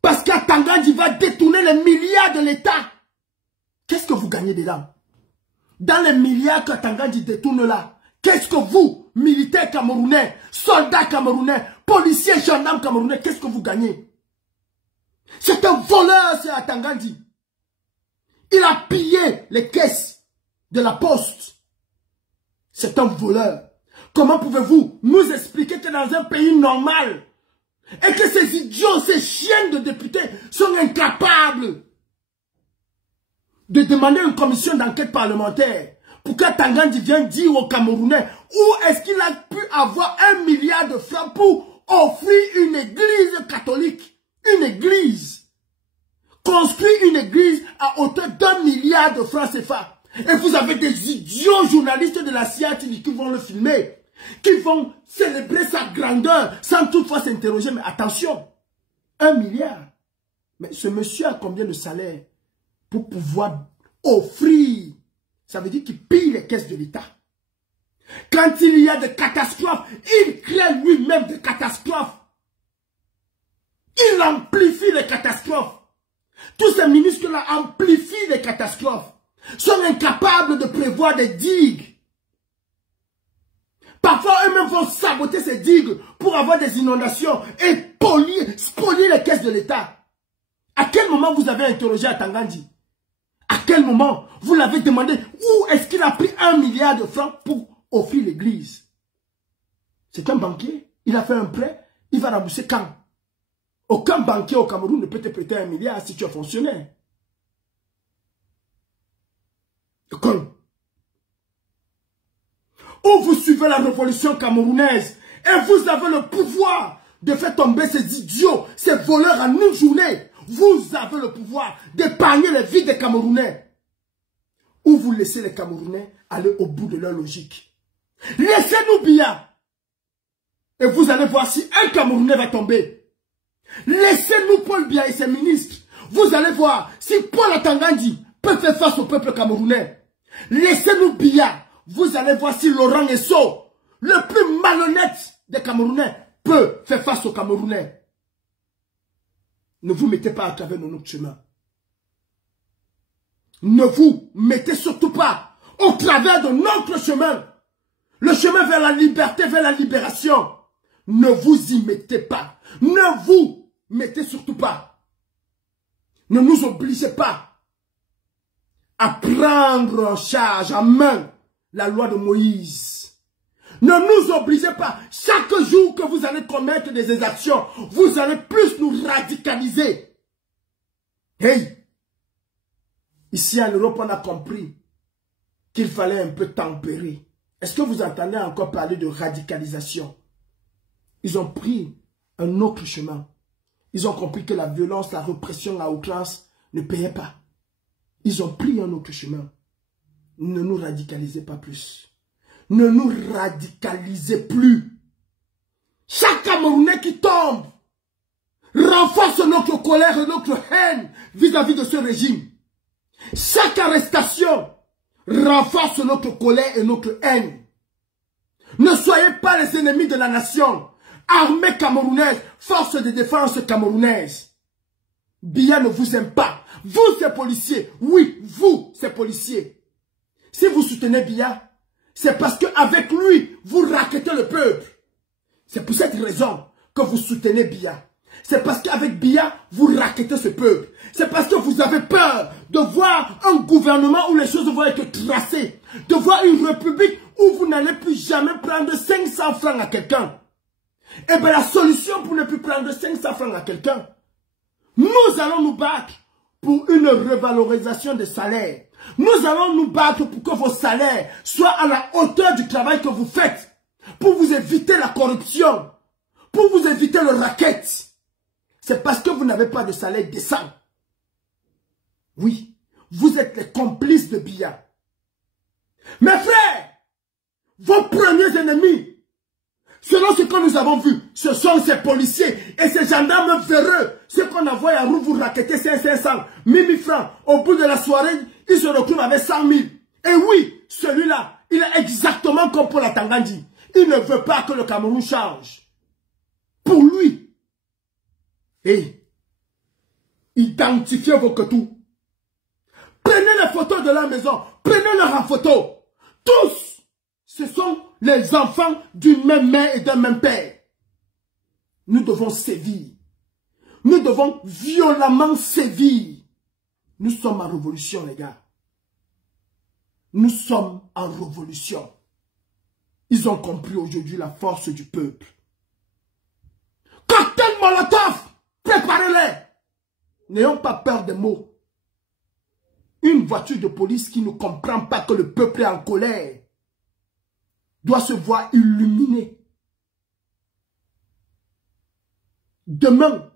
Parce qu'Atangandji va détourner les milliards de l'État. Qu'est-ce que vous gagnez dedans? Dans les milliards qu'Atangandji détourne là, qu'est-ce que vous, militaires camerounais, soldats camerounais, policiers, gendarmes camerounais, qu'est-ce que vous gagnez? C'est un voleur, c'est Atangandji. Il a pillé les caisses de la poste. C'est un voleur. Comment pouvez-vous nous expliquer que dans un pays normal, et que ces idiots, ces chiens de députés sont incapables de demander une commission d'enquête parlementaire pour qu'Atangandji vienne dire aux Camerounais où est-ce qu'il a pu avoir 1 milliard de francs pour offrir une église catholique, une église, construire une église à hauteur d'1 milliard de francs CFA. Et vous avez des idiots journalistes de la CIA qui vont le filmer, qui vont célébrer sa grandeur sans toutefois s'interroger. Mais attention, 1 milliard. Mais ce monsieur a combien de salaire pour pouvoir offrir? Ça veut dire qu'il pille les caisses de l'État. Quand il y a des catastrophes, il crée lui-même des catastrophes. Il amplifie les catastrophes. Tous ces ministres-là amplifient les catastrophes. Sont incapables de prévoir des digues. Parfois, eux-mêmes vont saboter ces digues pour avoir des inondations et spolier les caisses de l'État. À quel moment vous avez interrogé Atangandji? À quel moment vous l'avez demandé où est-ce qu'il a pris 1 milliard de francs pour offrir l'église? C'est un banquier. Il a fait un prêt. Il va rembourser quand? Aucun banquier au Cameroun ne peut te prêter 1 milliard si tu es fonctionnaire. suivez la révolution camerounaise. Et vous avez le pouvoir de faire tomber ces idiots, ces voleurs en une journée. Vous avez le pouvoir d'épargner les vies des Camerounais. Ou vous laissez les Camerounais aller au bout de leur logique. Laissez-nous Biya. Et vous allez voir si un Camerounais va tomber. Laissez-nous Paul Biya et ses ministres. Vous allez voir si Paul Atangandi peut faire face au peuple camerounais. Laissez-nous Biya. Vous allez voir si Laurent Esso, le plus malhonnête des Camerounais, peut faire face aux Camerounais. Ne vous mettez pas à travers notre chemin. Ne vous mettez surtout pas au travers de notre chemin. Le chemin vers la liberté, vers la libération. Ne vous y mettez pas. Ne vous mettez surtout pas. Ne nous obligez pas à prendre en charge, en main, la loi de Moïse. Ne nous obligez pas. Chaque jour que vous allez commettre des exactions, vous allez plus nous radicaliser. Hey! Ici en Europe, on a compris qu'il fallait un peu tempérer. Est-ce que vous entendez encore parler de radicalisation? Ils ont pris un autre chemin. Ils ont compris que la violence, la répression, la outrance ne payait pas. Ils ont pris un autre chemin. Ne nous radicalisez pas plus. Ne nous radicalisez plus. Chaque Camerounais qui tombe renforce notre colère et notre haine vis-à-vis de ce régime. Chaque arrestation renforce notre colère et notre haine. Ne soyez pas les ennemis de la nation. Armée camerounaise, force de défense camerounaise. Biya ne vous aime pas. Vous, ces policiers. Oui, vous, ces policiers. Si vous soutenez Biya, c'est parce qu'avec lui, vous raquettez le peuple. C'est pour cette raison que vous soutenez Biya. C'est parce qu'avec Biya, vous raquettez ce peuple. C'est parce que vous avez peur de voir un gouvernement où les choses vont être tracées. De voir une république où vous n'allez plus jamais prendre 500 francs à quelqu'un. Eh bien, la solution pour ne plus prendre 500 francs à quelqu'un, nous allons nous battre pour une revalorisation des salaires. Nous allons nous battre pour que vos salaires soient à la hauteur du travail que vous faites. Pour vous éviter la corruption. Pour vous éviter le racket. C'est parce que vous n'avez pas de salaire décent. Oui, vous êtes les complices de Biya. Mes frères, vos premiers ennemis, selon ce que nous avons vu, ce sont ces policiers et ces gendarmes véreux. Ceux qu'on envoie à roue vous raqueter 500, 1000 francs. Au bout de la soirée, ils se retrouvent avec 100 000. Et oui, celui-là, il est exactement comme Paul Atangandi. Il ne veut pas que le Cameroun change. Pour lui. Et identifiez vos quetous. Prenez les photos de la maison. Prenez-les en photo. Tous, ce sont les enfants d'une même mère et d'un même père. Nous devons sévir. Nous devons violemment sévir. Nous sommes en révolution, les gars. Nous sommes en révolution. Ils ont compris aujourd'hui la force du peuple. Cocktail Molotov, préparez-les. N'ayons pas peur des mots. Une voiture de police qui ne comprend pas que le peuple est en colère doit se voir illuminée. Demain,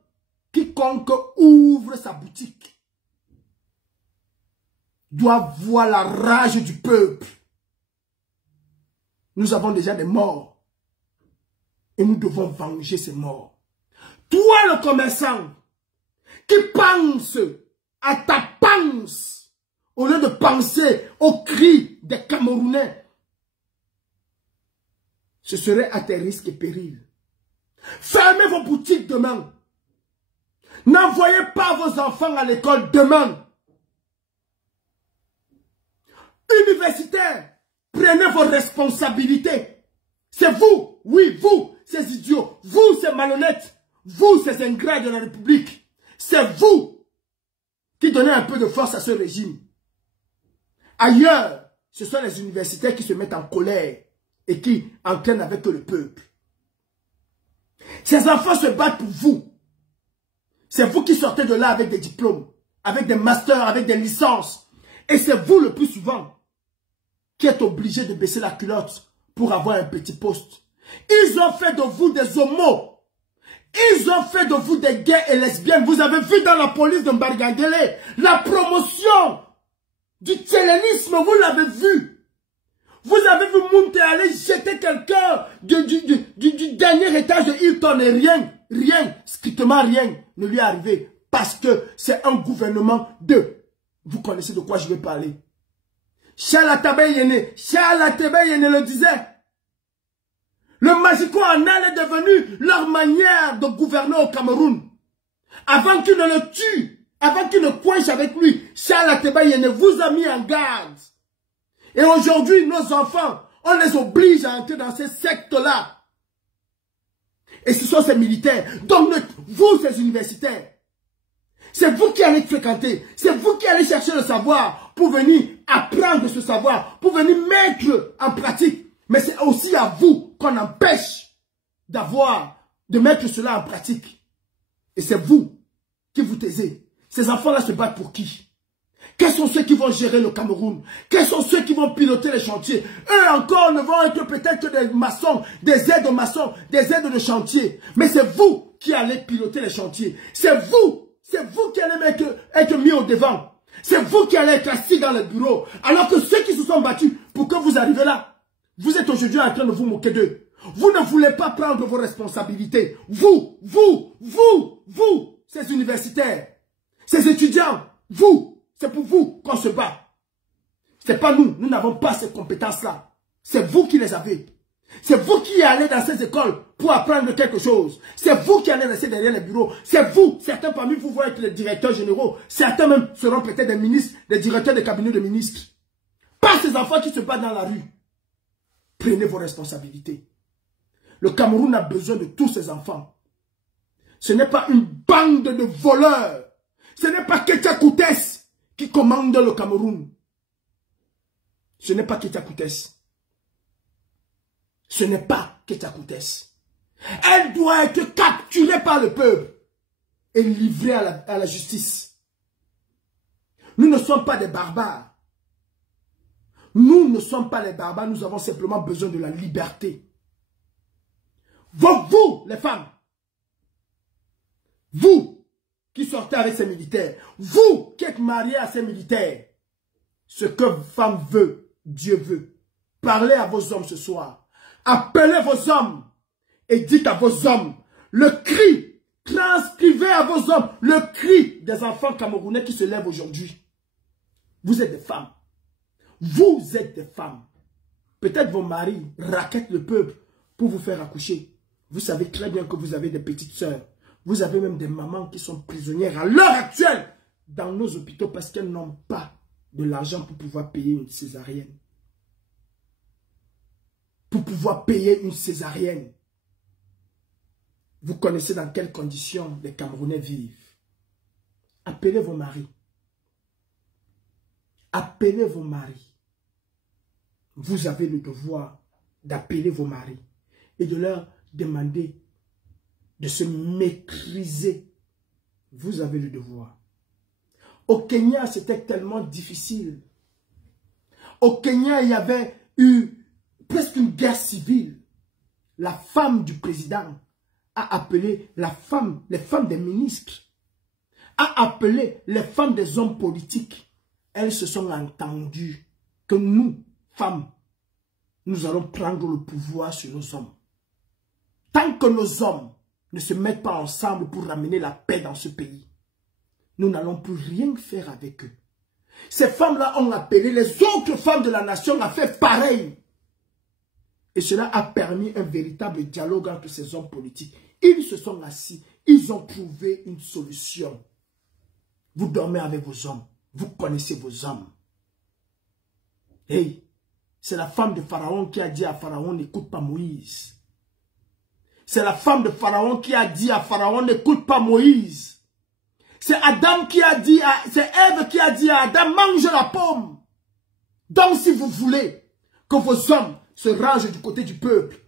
quiconque ouvre sa boutique doit voir la rage du peuple. Nous avons déjà des morts et nous devons venger ces morts. Toi, le commerçant, qui pense à ta panse au lieu de penser aux cris des Camerounais, ce serait à tes risques et périls. Fermez vos boutiques demain. N'envoyez pas vos enfants à l'école demain. Universitaires, prenez vos responsabilités. C'est vous, oui, vous, ces idiots, vous, ces malhonnêtes, vous, ces ingrats de la République. C'est vous qui donnez un peu de force à ce régime. Ailleurs, ce sont les universitaires qui se mettent en colère et qui entraînent avec eux le peuple. Ces enfants se battent pour vous. C'est vous qui sortez de là avec des diplômes, avec des masters, avec des licences. Et c'est vous le plus souvent qui êtes obligé de baisser la culotte pour avoir un petit poste. Ils ont fait de vous des homos. Ils ont fait de vous des gays et lesbiennes. Vous avez vu dans la police de Mbargangele, la promotion du tchélénisme, vous l'avez vu. Vous avez vu Mounté aller jeter quelqu'un du dernier étage de Hilton et rien, strictement rien ne lui est arrivé. Parce que c'est un gouvernement de... Vous connaissez de quoi je vais parler. Charles Yene le disait. Le Magico Anal est devenu leur manière de gouverner au Cameroun. Avant qu'il ne le tue, avant qu'il ne coince avec lui, Charles Yene vous a mis en garde. Et aujourd'hui, nos enfants, on les oblige à entrer dans ces sectes-là. Et ce sont ces militaires. Donc, vous, ces universitaires, c'est vous qui allez fréquenter. C'est vous qui allez chercher le savoir pour venir apprendre ce savoir, pour venir mettre en pratique. Mais c'est aussi à vous qu'on empêche de mettre cela en pratique. Et c'est vous qui vous taisez. Ces enfants-là se battent pour qui? Quels sont ceux qui vont gérer le Cameroun? Quels sont ceux qui vont piloter les chantiers? Eux encore ne vont être peut-être que des maçons, des aides maçons, des aides de chantier. Mais c'est vous qui allez piloter les chantiers. C'est vous qui allez être mis au devant. C'est vous qui allez être assis dans le bureau. Alors que ceux qui se sont battus pour que vous arrivez là, vous êtes aujourd'hui en train de vous moquer d'eux. Vous ne voulez pas prendre vos responsabilités. Vous, ces universitaires, ces étudiants, c'est pour vous qu'on se bat. C'est pas nous, nous n'avons pas ces compétences-là. C'est vous qui les avez. C'est vous qui allez dans ces écoles pour apprendre quelque chose. C'est vous qui allez rester derrière les bureaux. C'est vous, certains parmi vous vont être les directeurs généraux. Certains même seront peut-être des ministres, des directeurs de cabinet de ministres. Pas ces enfants qui se battent dans la rue. Prenez vos responsabilités. Le Cameroun a besoin de tous ces enfants. Ce n'est pas une bande de voleurs. Ce n'est pas Ketia Koutès qui commande le Cameroun. Ce n'est pas Ketia Koutès. Ce n'est pas Ketia Koutès. Elle doit être capturée par le peuple et livrée à la justice. Nous ne sommes pas des barbares. Nous ne sommes pas les barbares, nous avons simplement besoin de la liberté. Vous, les femmes, vous qui sortez avec ces militaires, vous qui êtes mariés à ces militaires, ce que femme veut, Dieu veut. Parlez à vos hommes ce soir. Appelez vos hommes et dites à vos hommes le cri, transcrivez à vos hommes le cri des enfants camerounais qui se lèvent aujourd'hui. Vous êtes des femmes. Vous êtes des femmes. Peut-être vos maris raquettent le peuple pour vous faire accoucher. Vous savez très bien que vous avez des petites sœurs. Vous avez même des mamans qui sont prisonnières à l'heure actuelle dans nos hôpitaux parce qu'elles n'ont pas de l'argent pour pouvoir payer une césarienne. Pour pouvoir payer une césarienne. Vous connaissez dans quelles conditions les Camerounais vivent. Appelez vos maris. Appelez vos maris. Vous avez le devoir d'appeler vos maris et de leur demander de se maîtriser. Vous avez le devoir. Au Kenya, c'était tellement difficile. Au Kenya, il y avait eu presque une guerre civile. La femme du président a appelé les femmes des ministres, a appelé les femmes des hommes politiques. Elles se sont entendues que nous, femmes, nous allons prendre le pouvoir sur nos hommes. Tant que nos hommes ne se mettent pas ensemble pour ramener la paix dans ce pays, nous n'allons plus rien faire avec eux. Ces femmes-là ont appelé les autres femmes de la nation à faire pareil. Et cela a permis un véritable dialogue entre ces hommes politiques. Ils se sont assis, ils ont trouvé une solution. Vous dormez avec vos hommes, vous connaissez vos hommes. Hey, c'est la femme de Pharaon qui a dit à Pharaon, n'écoute pas Moïse. C'est la femme de Pharaon qui a dit à Pharaon, n'écoute pas Moïse. C'est Adam qui a dit, c'est Ève qui a dit à Adam, mange la pomme. Donc si vous voulez que vos hommes se rangent du côté du peuple,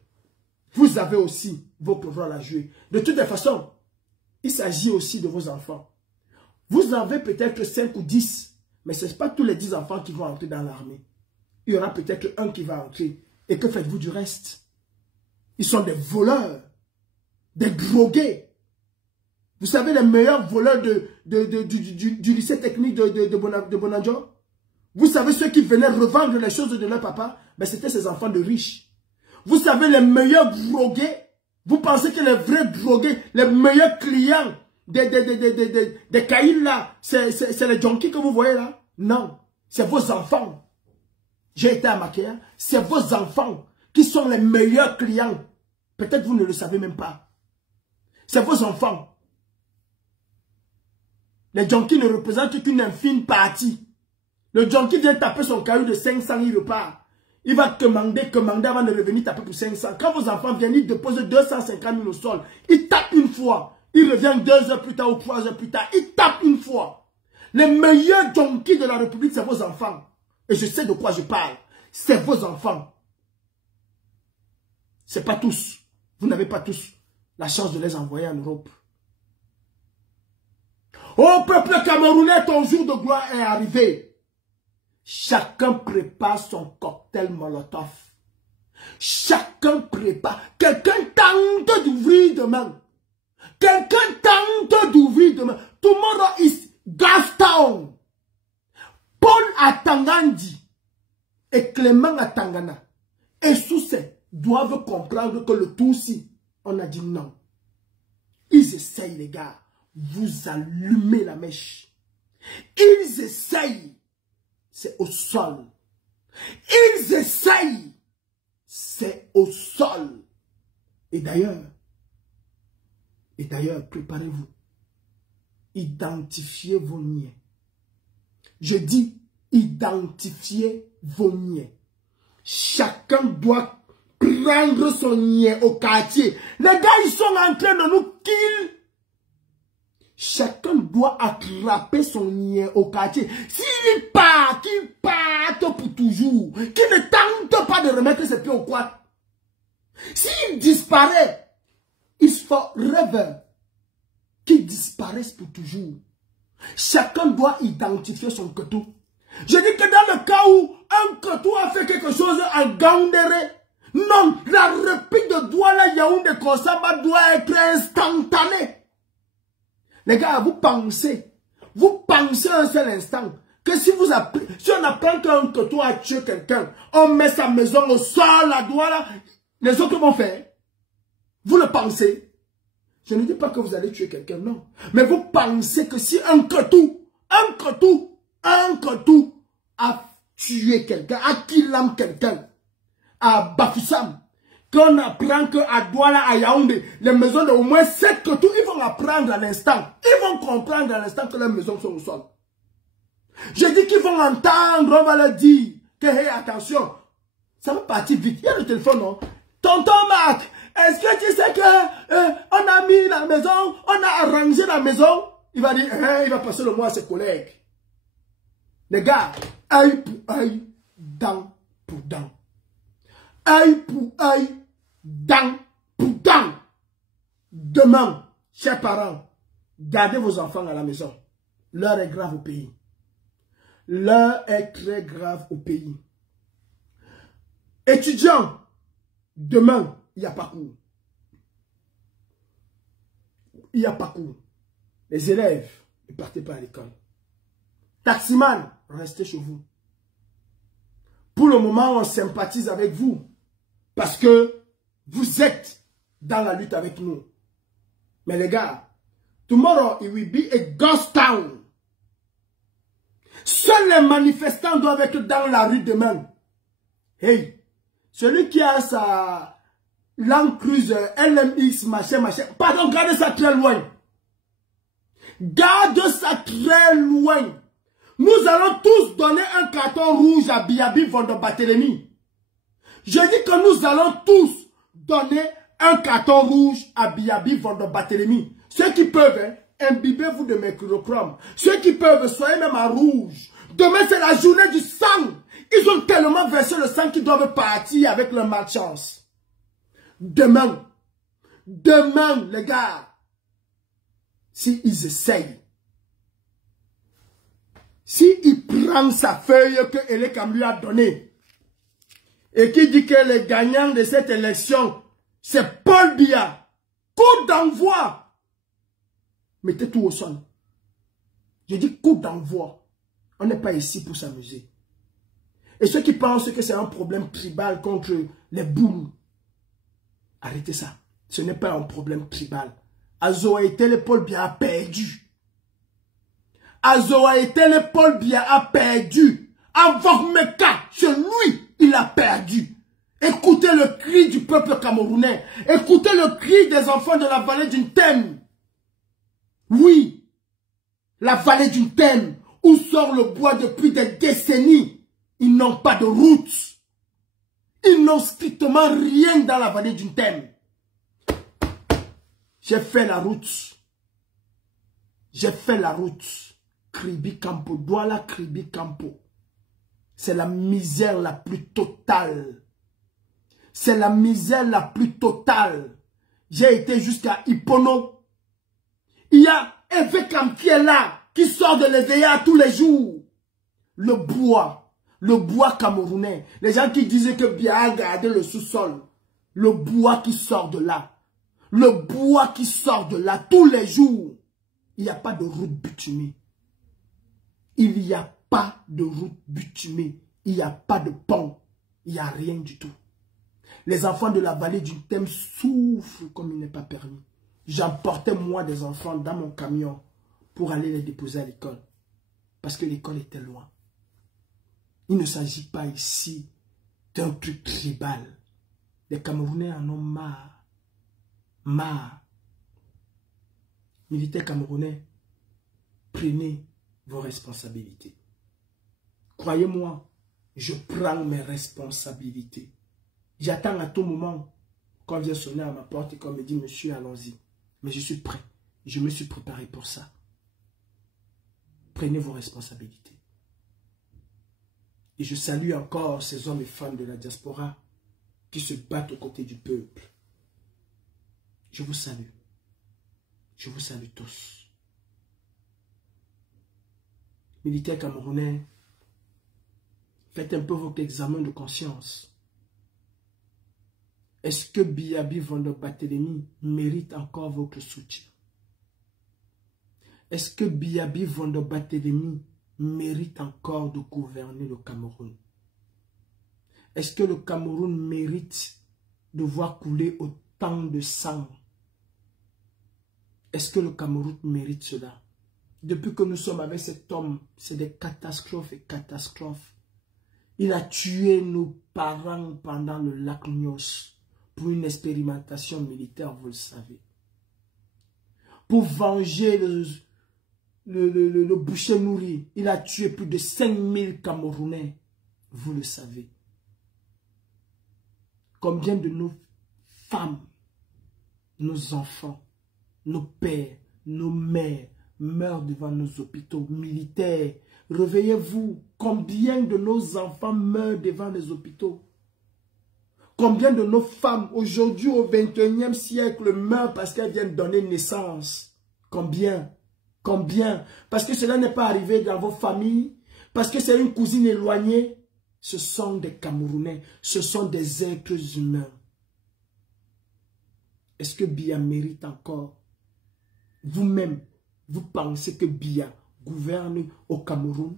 vous avez aussi votre rôle à jouer. De toutes les façons, il s'agit aussi de vos enfants. Vous avez peut-être 5 ou 10, mais ce n'est pas tous les 10 enfants qui vont entrer dans l'armée. Il y aura peut-être un qui va entrer Et que faites-vous du reste? Ils sont des voleurs, des drogués. Vous savez les meilleurs voleurs du lycée technique de Bonadjo? Vous savez ceux qui venaient revendre les choses de leur papa? Ben, c'était ces enfants de riches. Vous savez les meilleurs drogués? Vous pensez que les vrais drogués, les meilleurs clients des caïds là, c'est les junkies que vous voyez là? Non, c'est vos enfants. J'ai été à Makéa, c'est vos enfants qui sont les meilleurs clients. Peut-être vous ne le savez même pas. C'est vos enfants. Les junkies ne représentent qu'une infime partie. Le junkie vient taper son caillou de 500, il repart. Il va commander avant de revenir taper pour 500. Quand vos enfants viennent, ils déposent 250 000 au sol. Ils tapent une fois. Ils reviennent 2 heures plus tard ou 3 heures plus tard. Ils tapent une fois. Les meilleurs junkies de la République, c'est vos enfants. Et je sais de quoi je parle. C'est vos enfants. C'est pas tous. Vous n'avez pas tous la chance de les envoyer en Europe. Ô peuple camerounais, ton jour de gloire est arrivé. Chacun prépare son cocktail Molotov. Chacun prépare. Quelqu'un tente d'ouvrir demain. Quelqu'un tente d'ouvrir demain. Tomorrow is Gastown. Paul Atangandi et Clément Atangana et Sousse doivent comprendre que le Tutsi, on a dit non. Ils essayent, les gars. Vous allumez la mèche. Ils essayent. C'est au sol. Ils essayent. C'est au sol. Et d'ailleurs, préparez-vous. Identifiez vos niais. Je dis, identifiez vos niais. Chacun doit prendre son niais au quartier. Les gars, ils sont en train de nous kill. Chacun doit attraper son niais au quartier. S'il part, qu'il parte pour toujours. Qu'il ne tente pas de remettre ses pieds au quad. S'il disparaît, il forever. Qu'il disparaisse pour toujours. Chacun doit identifier son ketou. Je dis que dans le cas où un ketou a fait quelque chose en Gaoundéré, non, la réplique de Douala Yaoundé Kosamba doit être instantanée. Les gars, vous pensez un seul instant que si on apprend qu'un ketou a tué quelqu'un, on met sa maison au sol, la Douala, les autres vont faire. Vous le pensez? Je ne dis pas que vous allez tuer quelqu'un, non. Mais vous pensez que si un ketou a tué quelqu'un, a killé quelqu'un, à Bafoussam, qu'on apprend qu'à Douala, à Yaoundé, les maisons de au moins 7 ketous, ils vont apprendre à l'instant. Ils vont comprendre à l'instant que les maisons sont au sol. Je dis qu'ils vont entendre, on va leur dire que, hey, attention, ça va partir vite. Il y a le téléphone, non? Tonton Marc, est-ce que tu sais que on a mis la maison, on a arrangé la maison? Il va dire, il va passer le mois à ses collègues. Les gars, œil pour œil, dent pour dent. Œil pour œil, dent pour dent. Demain, chers parents, gardez vos enfants à la maison. L'heure est grave au pays. L'heure est très grave au pays. Étudiants, demain, il n'y a pas cours. Il n'y a pas cours. Les élèves, ne partez pas à l'école. Taximan, restez chez vous. Pour le moment, on sympathise avec vous. Parce que vous êtes dans la lutte avec nous. Mais les gars, tomorrow it will be a ghost town. Seuls les manifestants doivent être dans la rue demain. Hey, celui qui a sa Land Cruiser, LMX, machin. Pardon, gardez ça très loin. Garde ça très loin. Nous allons tous donner un carton rouge à Biabi Vondobatélémy. Je dis que nous allons tous donner un carton rouge à Biabi Vondobatélémy. Ceux qui peuvent, imbibez-vous de mercurochrome. Ceux qui peuvent, soyez même à rouge. Demain, c'est la journée du sang. Ils ont tellement versé le sang qu'ils doivent partir avec leur malchance. Demain, les gars, s'ils essayent, s'il prend sa feuille que Elekam lui a donnée, et qui dit que les gagnants de cette élection, c'est Paul Biya. Coup d'envoi. Mettez tout au sol. Je dis coup d'envoi. On n'est pas ici pour s'amuser. Et ceux qui pensent que c'est un problème tribal contre les boulous, arrêtez ça. Ce n'est pas un problème tribal. Azoaïtele Paul Biya a perdu. Azoaïtele Paul Biya a perdu. Avant Meka, c'est lui, il a perdu. Écoutez le cri du peuple camerounais. Écoutez le cri des enfants de la vallée d'une Thème. Oui, la vallée d'une Thème, où sort le bois depuis des décennies. Ils n'ont pas de route. Ils n'ont strictement rien dans la vallée d'une Thème. J'ai fait la route. J'ai fait la route. Kribi Campo, Douala Kribi Campo. C'est la misère la plus totale. C'est la misère la plus totale. J'ai été jusqu'à Ipono. Il y a Evekam qui est là, qui sort de l'EVA tous les jours. Le bois camerounais. Les gens qui disaient que Biya a gardé le sous-sol. Le bois qui sort de là. Le bois qui sort de là tous les jours. Il n'y a pas de route bitumée. Il n'y a pas de route bitumée. Il n'y a pas de pont. Il n'y a rien du tout. Les enfants de la vallée du Thème souffrent comme il n'est pas permis. J'emportais moi des enfants dans mon camion pour aller les déposer à l'école. Parce que l'école était loin. Il ne s'agit pas ici d'un truc tribal. Les Camerounais en ont marre. Marre. Militaires camerounais, prenez vos responsabilités. Croyez-moi, je prends mes responsabilités. J'attends à tout moment qu'on vient sonner à ma porte et qu'on me dit, monsieur, allons-y. Mais je suis prêt. Je me suis préparé pour ça. Prenez vos responsabilités. Et je salue encore ces hommes et femmes de la diaspora qui se battent aux côtés du peuple. Je vous salue. Je vous salue tous. Militaires camerounais, faites un peu votre examen de conscience. Est-ce que Biya Bivanda Barthélémy mérite encore votre soutien? Est-ce que Biya Bivanda Barthélémy mérite encore de gouverner le Cameroun? Est-ce que le Cameroun mérite de voir couler autant de sang? Est-ce que le Cameroun mérite cela? Depuis que nous sommes avec cet homme, c'est des catastrophes et catastrophes. Il a tué nos parents pendant le lac Nyos pour une expérimentation militaire, vous le savez. Pour venger le boucher nourri, il a tué plus de 5000 Camerounais, vous le savez. Combien de nos femmes, nos enfants, nos pères, nos mères meurent devant nos hôpitaux militaires. Réveillez-vous. Combien de nos enfants meurent devant les hôpitaux? Combien de nos femmes aujourd'hui au 21e siècle meurent parce qu'elles viennent donner naissance? Combien? Combien? Parce que cela n'est pas arrivé dans vos familles? Parce que c'est une cousine éloignée? Ce sont des Camerounais. Ce sont des êtres humains. Est-ce que Biya mérite encore? Vous-même, vous pensez que Biya gouverne au Cameroun?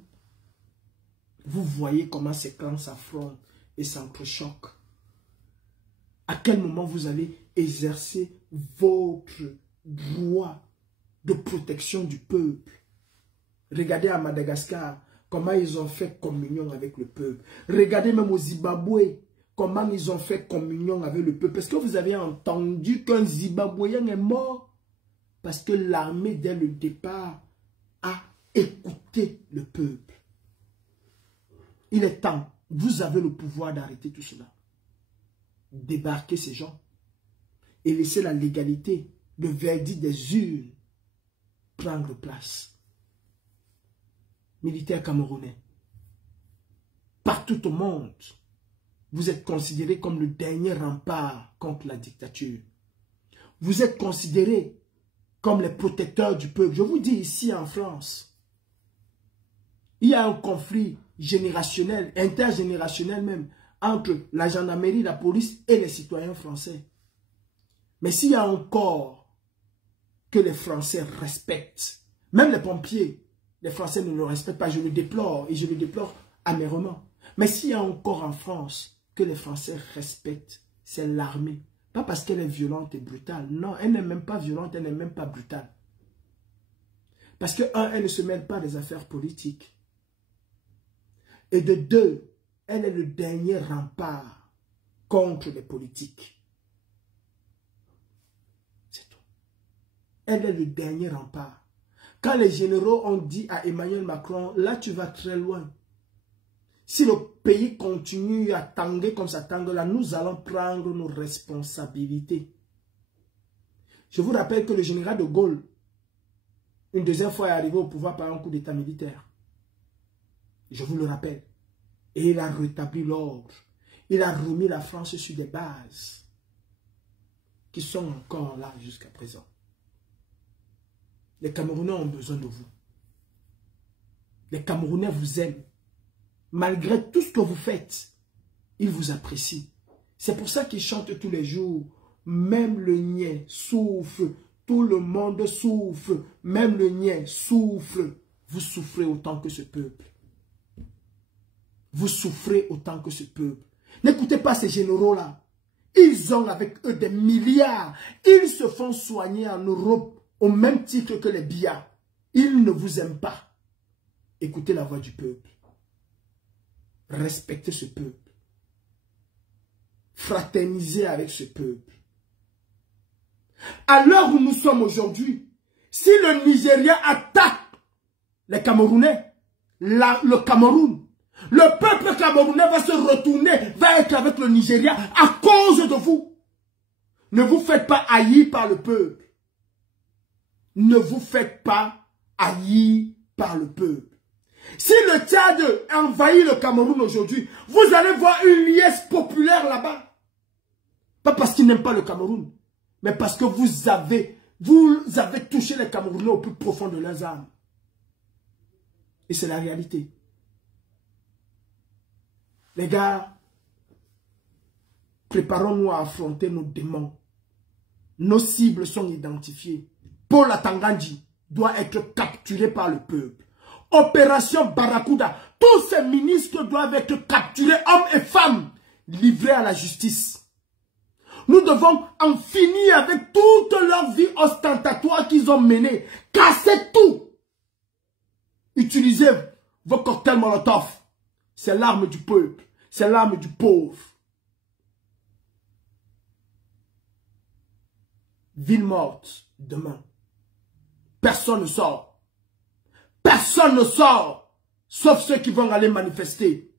Vous voyez comment ces clans s'affrontent et s'entrechoquent. À quel moment vous allez exercer votre droit de protection du peuple? Regardez à Madagascar, comment ils ont fait communion avec le peuple. Regardez même au Zimbabwe, comment ils ont fait communion avec le peuple. Est-ce que vous avez entendu qu'un Zimbabwéen est mort? Parce que l'armée, dès le départ, a écouté le peuple. Il est temps. Vous avez le pouvoir d'arrêter tout cela. Débarquer ces gens. Et laisser la légalité, le verdict des urnes, prendre place. Militaires camerounais, partout au monde, vous êtes considérés comme le dernier rempart contre la dictature. Vous êtes considérés comme les protecteurs du peuple. Je vous dis ici en France, il y a un conflit générationnel, intergénérationnel même, entre la gendarmerie, la police et les citoyens français. Mais s'il y a encore que les Français respectent, même les pompiers, les Français ne le respectent pas, je le déplore et je le déplore amèrement. Mais s'il y a encore en France que les Français respectent, c'est l'armée. Pas parce qu'elle est violente et brutale. Non, elle n'est même pas violente, elle n'est même pas brutale. Parce que, un, elle ne se mêle pas des affaires politiques. Et de deux, elle est le dernier rempart contre les politiques. C'est tout. Elle est le dernier rempart. Quand les généraux ont dit à Emmanuel Macron, là tu vas très loin. Si le pays continue à tanguer comme ça tangue là, nous allons prendre nos responsabilités. Je vous rappelle que le général de Gaulle, une deuxième fois, est arrivé au pouvoir par un coup d'état militaire. Je vous le rappelle. Et il a rétabli l'ordre. Il a remis la France sur des bases qui sont encore là jusqu'à présent. Les Camerounais ont besoin de vous. Les Camerounais vous aiment. Malgré tout ce que vous faites, ils vous apprécient. C'est pour ça qu'ils chantent tous les jours. Même le niais souffre. Tout le monde souffre. Même le niais souffre. Vous souffrez autant que ce peuple. Vous souffrez autant que ce peuple. N'écoutez pas ces généraux-là. Ils ont avec eux des milliards. Ils se font soigner en Europe au même titre que les billards. Ils ne vous aiment pas. Écoutez la voix du peuple. Respectez ce peuple. Fraternisez avec ce peuple. À l'heure où nous sommes aujourd'hui, si le Nigeria attaque les Camerounais, le Cameroun, le peuple camerounais va se retourner, va être avec le Nigeria à cause de vous. Ne vous faites pas haïr par le peuple. Ne vous faites pas haïr par le peuple. Si le Tchad envahit le Cameroun aujourd'hui, vous allez voir une liesse populaire là-bas. Pas parce qu'ils n'aiment pas le Cameroun, mais parce que vous avez touché les Camerounais au plus profond de leurs âmes. Et c'est la réalité. Les gars, préparons-nous à affronter nos démons. Nos cibles sont identifiées. Paul Atangandji doit être capturé par le peuple. Opération Barracuda. Tous ces ministres doivent être capturés, hommes et femmes, livrés à la justice. Nous devons en finir avec toute leur vie ostentatoire qu'ils ont menée. Cassez tout. Utilisez vos cocktails Molotov. C'est l'arme du peuple. C'est l'arme du pauvre. Ville morte demain. Personne ne sort. Personne ne sort. Sauf ceux qui vont aller manifester.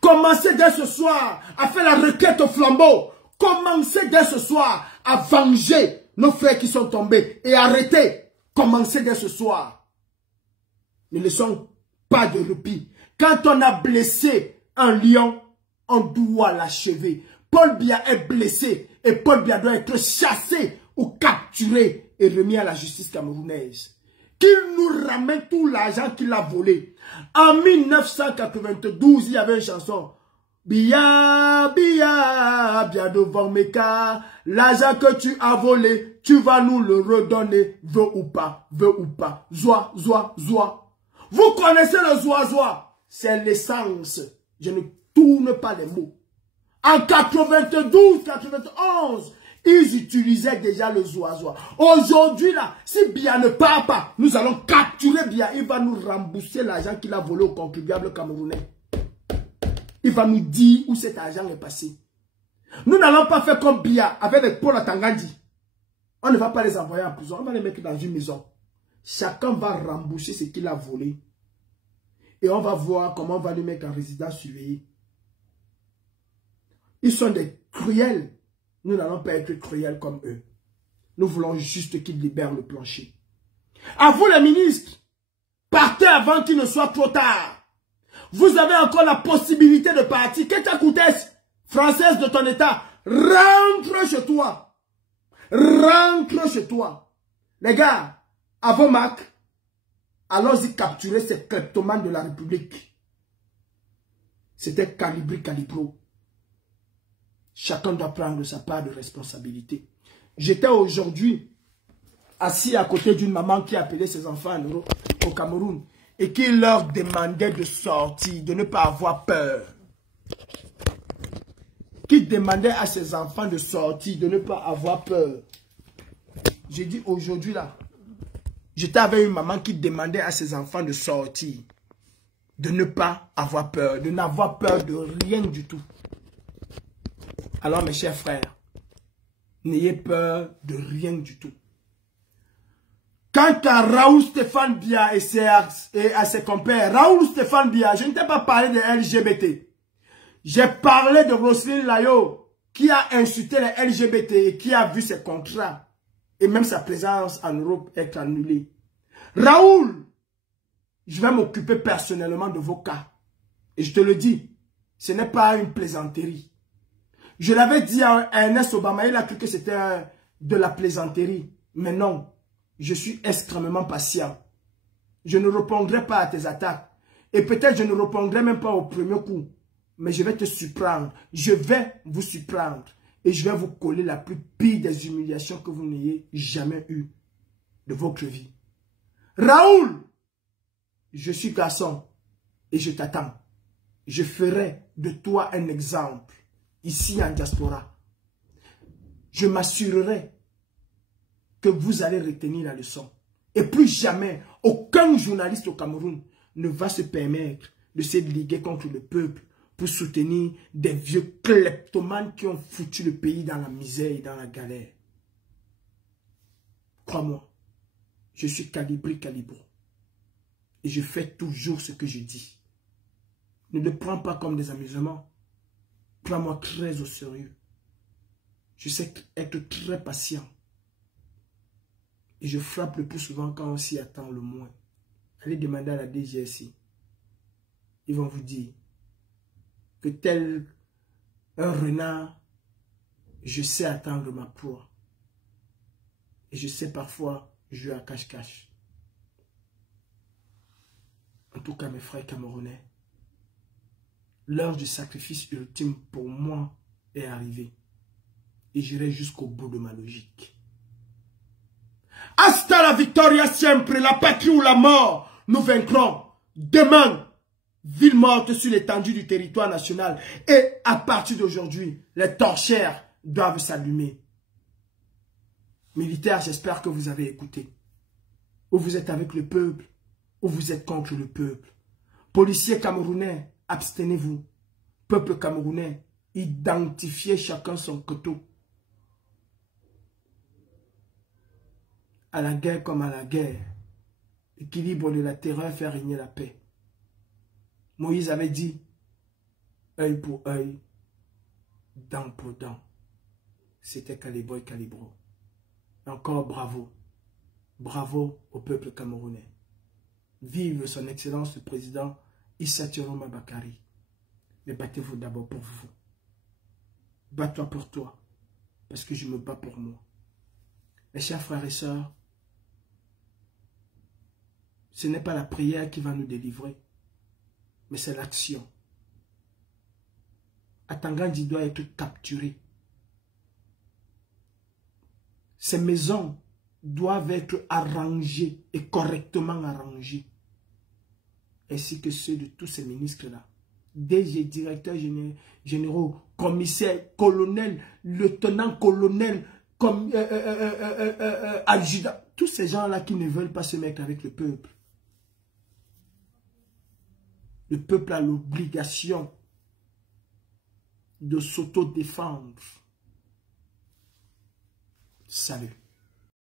Commencez dès ce soir à faire la requête au flambeau. Commencez dès ce soir à venger nos frères qui sont tombés. Et arrêtez. Commencez dès ce soir. Ne laissons pas de répit. Quand on a blessé un lion, on doit l'achever. Paul Biya est blessé et Paul Biya doit être chassé ou capturé et remis à la justice camerounaise. Qu'il nous ramène tout l'argent qu'il a volé. En 1992, il y avait une chanson. Biya, Biya, bien devant Meka, l'argent que tu as volé, tu vas nous le redonner, veut ou pas, zoa, zoa, zoa. Vous connaissez le zoa, zoa, c'est l'essence. Je ne tourne pas les mots. En 92, 91, ils utilisaient déjà le zoa, zoa. Aujourd'hui, là, si Biya ne part pas, nous allons capturer Biya. Il va nous rembourser l'argent qu'il a volé aux contribuables camerounais. Il va nous dire où cet argent est passé. Nous n'allons pas faire comme Biya avec les Paul Atangandji. On ne va pas les envoyer en prison, on va les mettre dans une maison. Chacun va rembourser ce qu'il a volé. Et on va voir comment on va les mettre en résidence surveillée. Ils sont des cruels. Nous n'allons pas être cruels comme eux. Nous voulons juste qu'ils libèrent le plancher. À vous les ministres, partez avant qu'il ne soit trop tard. Vous avez encore la possibilité de partir. Keta Koutès, française de ton état, rentre chez toi. Rentre chez toi. Les gars, à vos marques, allons-y capturer ces kleptomanes de la République. C'était Calibro. Chacun doit prendre sa part de responsabilité. J'étais aujourd'hui assis à côté d'une maman qui appelait ses enfants au Cameroun et qui leur demandait de sortir, de ne pas avoir peur. Qui demandait à ses enfants de sortir, de ne pas avoir peur. J'ai dit aujourd'hui là, j'étais avec une maman qui demandait à ses enfants de sortir, de ne pas avoir peur, de n'avoir peur de rien du tout. Alors mes chers frères, n'ayez peur de rien du tout. Quant à Raoul Stéphane Biya et à ses compères, Raoul Stéphane Biya, je ne t'ai pas parlé de LGBT. J'ai parlé de Roselyne Layo qui a insulté les LGBT et qui a vu ses contrats et même sa présence en Europe être annulée. Raoul, je vais m'occuper personnellement de vos cas. Et je te le dis, ce n'est pas une plaisanterie. Je l'avais dit à Ernest Obama, il a cru que c'était de la plaisanterie. Mais non, je suis extrêmement patient. Je ne répondrai pas à tes attaques. Et peut-être je ne répondrai même pas au premier coup. Mais je vais te surprendre. Je vais vous surprendre. Et je vais vous coller la plus pire des humiliations que vous n'ayez jamais eues de votre vie. Raoul, je suis garçon et je t'attends. Je ferai de toi un exemple ici en diaspora. Je m'assurerai que vous allez retenir la leçon. Et plus jamais, aucun journaliste au Cameroun ne va se permettre de se liguer contre le peuple pour soutenir des vieux kleptomanes qui ont foutu le pays dans la misère et dans la galère. Crois-moi, je suis Calibro. Et je fais toujours ce que je dis. Ne le prends pas comme des amusements. Prends-moi très au sérieux. Je sais être très patient. Et je frappe le plus souvent quand on s'y attend le moins. Allez demander à la DGSI. Ils vont vous dire que tel un renard, je sais attendre ma proie. Et je sais parfois jouer à cache-cache. En tout cas, mes frères camerounais, l'heure du sacrifice ultime pour moi est arrivée. Et j'irai jusqu'au bout de ma logique. Hasta la victoria siempre, la patrie ou la mort, nous vaincrons. Demain, ville morte sur l'étendue du territoire national. Et à partir d'aujourd'hui, les torchères doivent s'allumer. Militaires, j'espère que vous avez écouté. Ou vous êtes avec le peuple, ou vous êtes contre le peuple. Policiers camerounais, abstenez-vous. Peuple camerounais, identifiez chacun son couteau. À la guerre comme à la guerre, l'équilibre de la terreur fait régner la paix. Moïse avait dit, œil pour œil, dent pour dent. C'était Calibro. Encore bravo. Bravo au peuple camerounais. Vive son excellence le président Issa Tchiroma Bakari. Mais battez-vous d'abord pour vous. Bats-toi pour toi. Parce que je me bats pour moi. Mes chers frères et sœurs, ce n'est pas la prière qui va nous délivrer, mais c'est l'action. Atangandi doit être capturé. Ces maisons doivent être arrangées et correctement arrangées. Ainsi que ceux de tous ces ministres-là. DG, directeurs généraux, commissaires, colonels, lieutenants-colonels, adjudants. Tous ces gens-là qui ne veulent pas se mettre avec le peuple. Le peuple a l'obligation de s'auto-défendre. Salut.